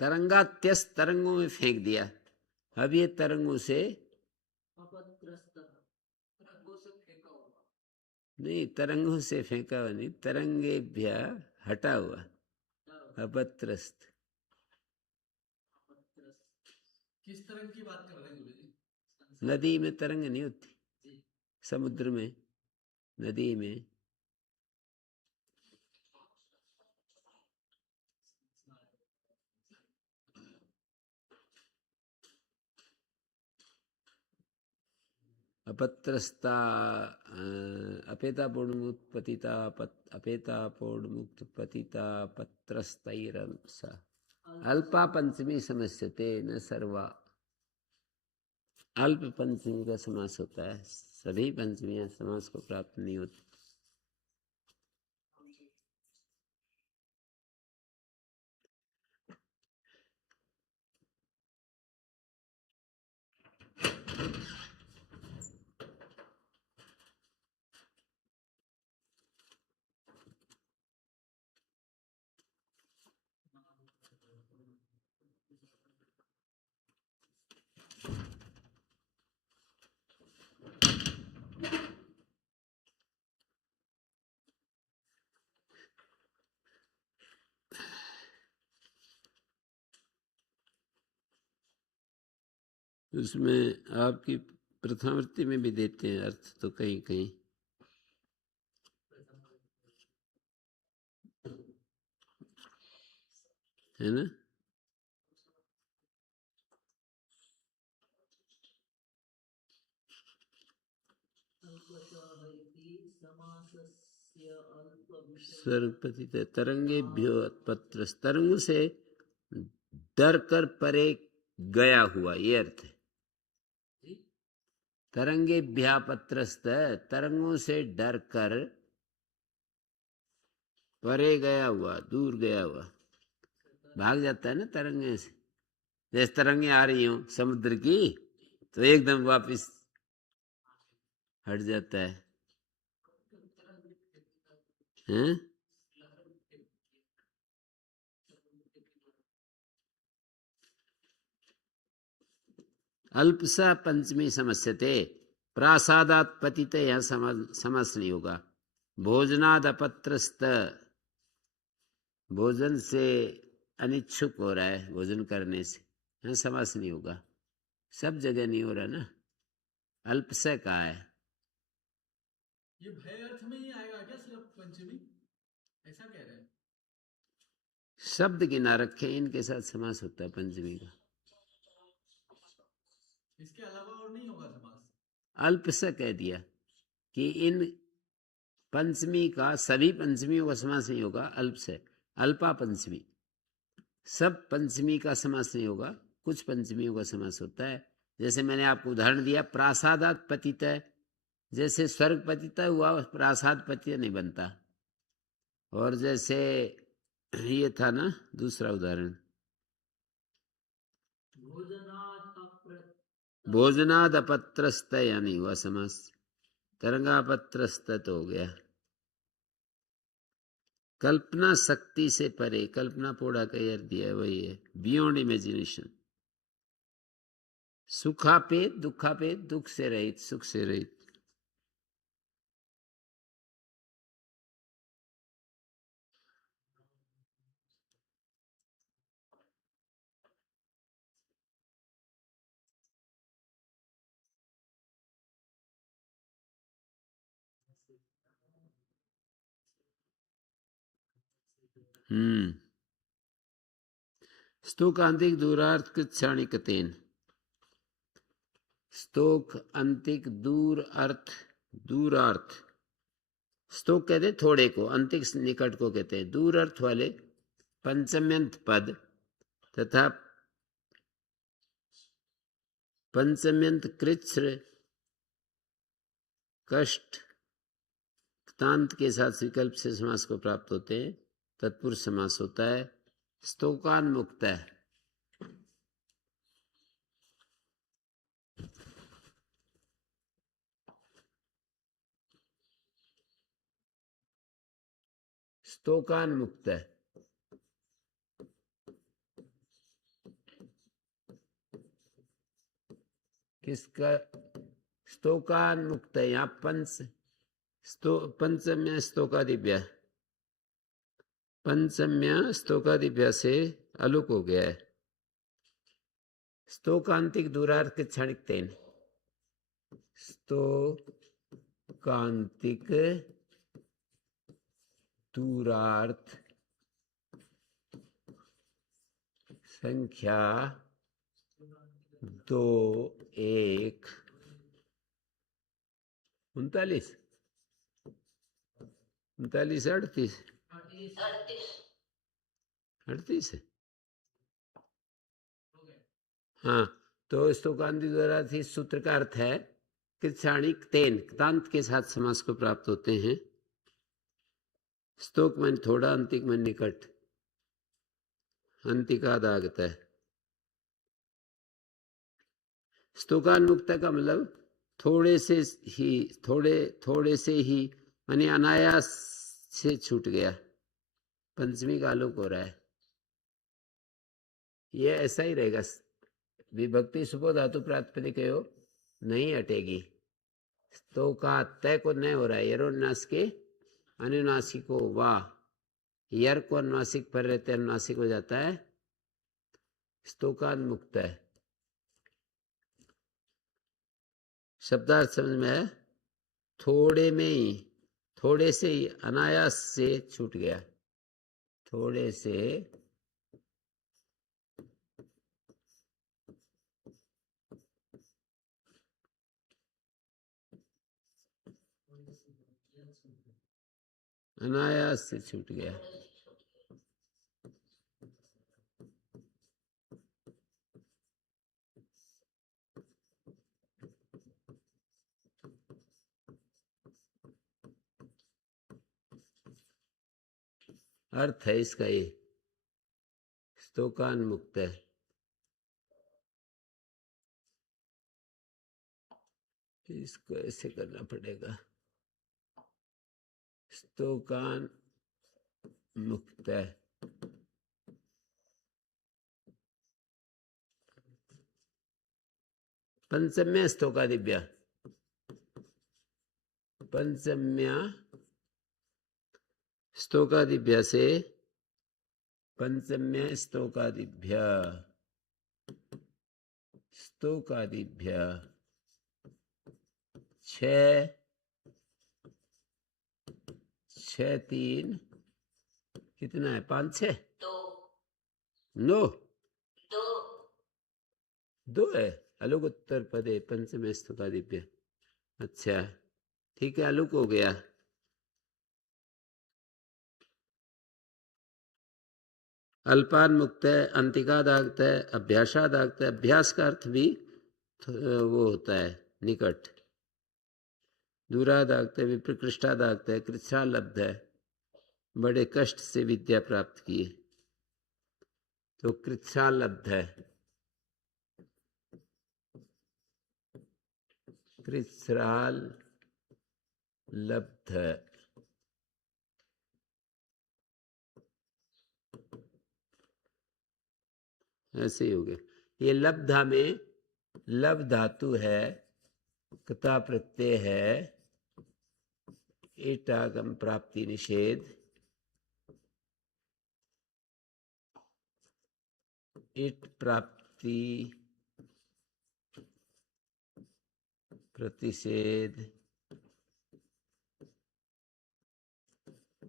तरंगात्यस तरंगों में फेंक दिया। अब ये तरंगों से अपत्रस्त तरंगों से फेंका हुआ। नहीं, तरंगों से फेंका हुआ नहीं, तरंगेभ्य हटा हुआ। अपत्रस्त किस तरंग की बात कर रहे हैं गुरुजी? नदी में तरंग नहीं होती, समुद्र में, नदी में। अपत्रस्ता अपेता पूर्णमुक्त पतिता अपेता पूर्णमुक्त पतिता पत्रस्तैरल्पसा अल्पा पंचमी समस्यते न सर्वा। अल्प पंचमी का समास होता है, सभी पंचमियां समास को प्राप्त नहीं होती। उसमें आपकी प्रथमावृत्ति में भी देते हैं अर्थ, तो कहीं कहीं है ना। सर्वपतित तरंगेभ्यो पत्र तरंगों से डर कर परे गया हुआ, ये अर्थ है। तरंगेभ्यापत्रस्त तरंगों से डर कर परे गया हुआ, दूर गया हुआ, भाग जाता है ना तरंगे से। जैसे तरंगे आ रही हो समुद्र की तो एकदम वापस हट जाता है, हैं? अल्पसा पंचमी समस्यते प्रासादात पतित, यह समझ नहीं होगा। भोजनाद अपत्रस्त भोजन से अनिच्छुक हो रहा है, भोजन करने से, यहाँ समास नहीं होगा, सब जगह नहीं हो रहा ना, अल्प से कहा है। ये भय अर्थ में ही आएगा क्या सिर्फ पंचमी, ऐसा कह रहे हैं? शब्द गिना रखे, इनके साथ समास होता है पंचमी का, इसके अलावा और नहीं होगा समास? अल्प से कह दिया कि इन पंचमी का, सभी पंचमियों का समास नहीं होगा, अल्प से, अल्पा पंचमी, सब पंचमी का समास नहीं होगा, कुछ पंचमियों का समास होता है। जैसे मैंने आपको उदाहरण दिया, प्रासादात पतित है, जैसे स्वर्ग पतित हुआ, प्रासाद पतित नहीं बनता। और जैसे ये था ना दूसरा उदाहरण, भोजनाद अपत्रस्त यानी हुआ समास, तरंगापत्रस्त तो हो गया। कल्पना शक्ति से परे, कल्पना पोड़ा का यार दिया है, वही है, बियॉन्ड इमेजिनेशन। सुखापेत, दुखापेत, दुख से रहित, सुख से रहित। स्तोक अंतिक दूरार्थ क्षणिकतेन, स्तोक अंतिक दूर अर्थ, दूरार्थ, स्तोक कहते हैं थोड़े को, अंतिक निकट को कहते हैं, दूर अर्थ वाले पंचम्यंत पद तथा पंचम्यंत कृच्छ्र कष्ट क्तांत के साथ विकल्प से समास को प्राप्त होते हैं, तत्पुरुष समास होता है। स्तोकान्मुक्त है, स्तोकान्मुक्त है, किसका? स्तोकान्मुक्त है, यहाँ पंचम्य स्तोकादिव्या, पंचम्य स्तोकादिव्या से अलुक हो गया है। स्तोकांतिक दूरार्थ के क्षणिक तेन, स्तोकांतिक दूरार्थ संख्या 2 1 39 39 38 38 है, हाँ। तो स्तोकांतिक दूरार्थ इस सूत्र का अर्थ है कि क्षणिक तेन, क्तांत के साथ समास को प्राप्त होते हैं। स्तोक मन थोड़ा, अंतिक मन निकट, अंतिकाद आगता है। स्तोकान्मुक्त का मतलब थोड़े से ही, थोड़े से ही, माने अनायास से छूट गया, पंचमी का आलोक हो रहा है। ये ऐसा ही रहेगा, विभक्ति सुबह धातु प्रातिपदिक नहीं हटेगी। तो का तय को नहीं हो रहा है, यरोन्यास के अनुनासिक को वाह, यर को अनुनासिक पर रहते अनुनासिक हो जाता है, स्तोकान्मुक्त है। शब्दार्थ समझ में है, थोड़े में ही, थोड़े से ही, अनायास से छूट गया, थोड़े से अनायास से छूट गया। अर्थ है इसका ये, स्तोकान्मुक्त है। इसको ऐसे करना पड़ेगा, स्तोकान्मुक्त है। पंचम्य स्तोकादिव्या, पंचम्य स्तोकादिव्या से पंचम्य स्तोकादिभ्य छः छः तीन कितना है? 5 6 9 2 है। अलुक उत्तर पदे पंचम स्तुकादिभ्य। अच्छा ठीक है, अलुक हो गया। अल्पान मुक्त है, अंतिकादागत है, अभ्यासादागत है। अभ्यास का अर्थ भी वो होता है निकट। दूरादागत है, विप्रकृष्टादागत है, कृच्छ्रालब्ध है, बड़े कष्ट से विद्या प्राप्त किए तो कृच्छ्रालब्ध है। कृच्छ्राल लब्ध है। ऐसे ही हो गया। ये लब्धा में लब धातु है, कता प्रत्यय है, इट आगम प्राप्ति निषेध, इट प्राप्ति प्रतिषेध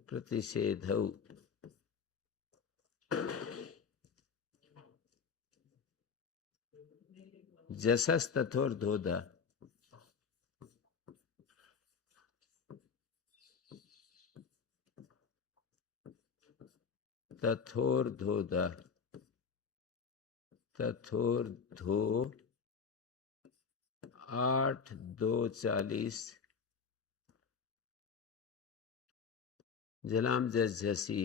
प्रतिषेधौ। जसस तथोर धोधा। तथोर धोधा, तथोर धो 8 2 40। जलाम जस झसी।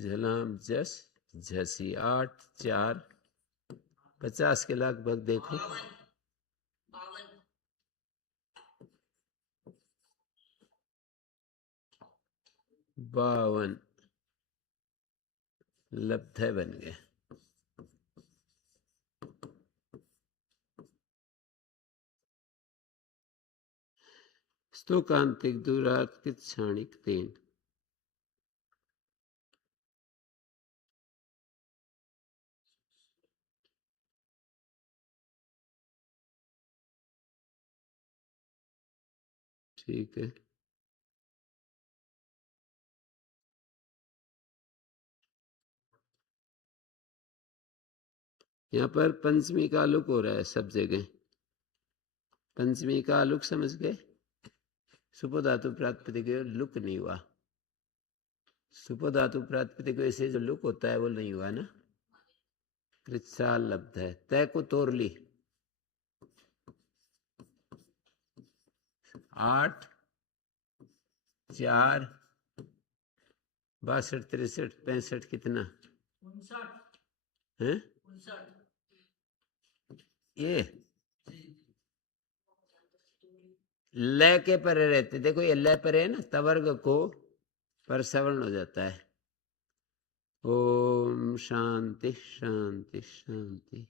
जलाम जस झसी 8 4 50 के लगभग। देखो 52 लब्ध बन गए। स्तोकांतिक दूरार्थिक क्षणिक 3। ठीक है, यहाँ पर पंचमी का आलुक हो रहा है सब जगह। पंचमी का आलुक समझ गए। सुपो धातु प्रातिपदिक लुक नहीं हुआ। सुपो धातु प्रातिपदिक से जो लुक होता है वो नहीं हुआ ना। कृच्छ्राल लब्ध है। तय को तोड़ ली। 8 4 62 63 65 कितना 59 है? 59 ये लय के परे रहते। देखो ये लय परे है ना, तवर्ग को पर सवर्ण हो जाता है। ओम शांति शांति शांति।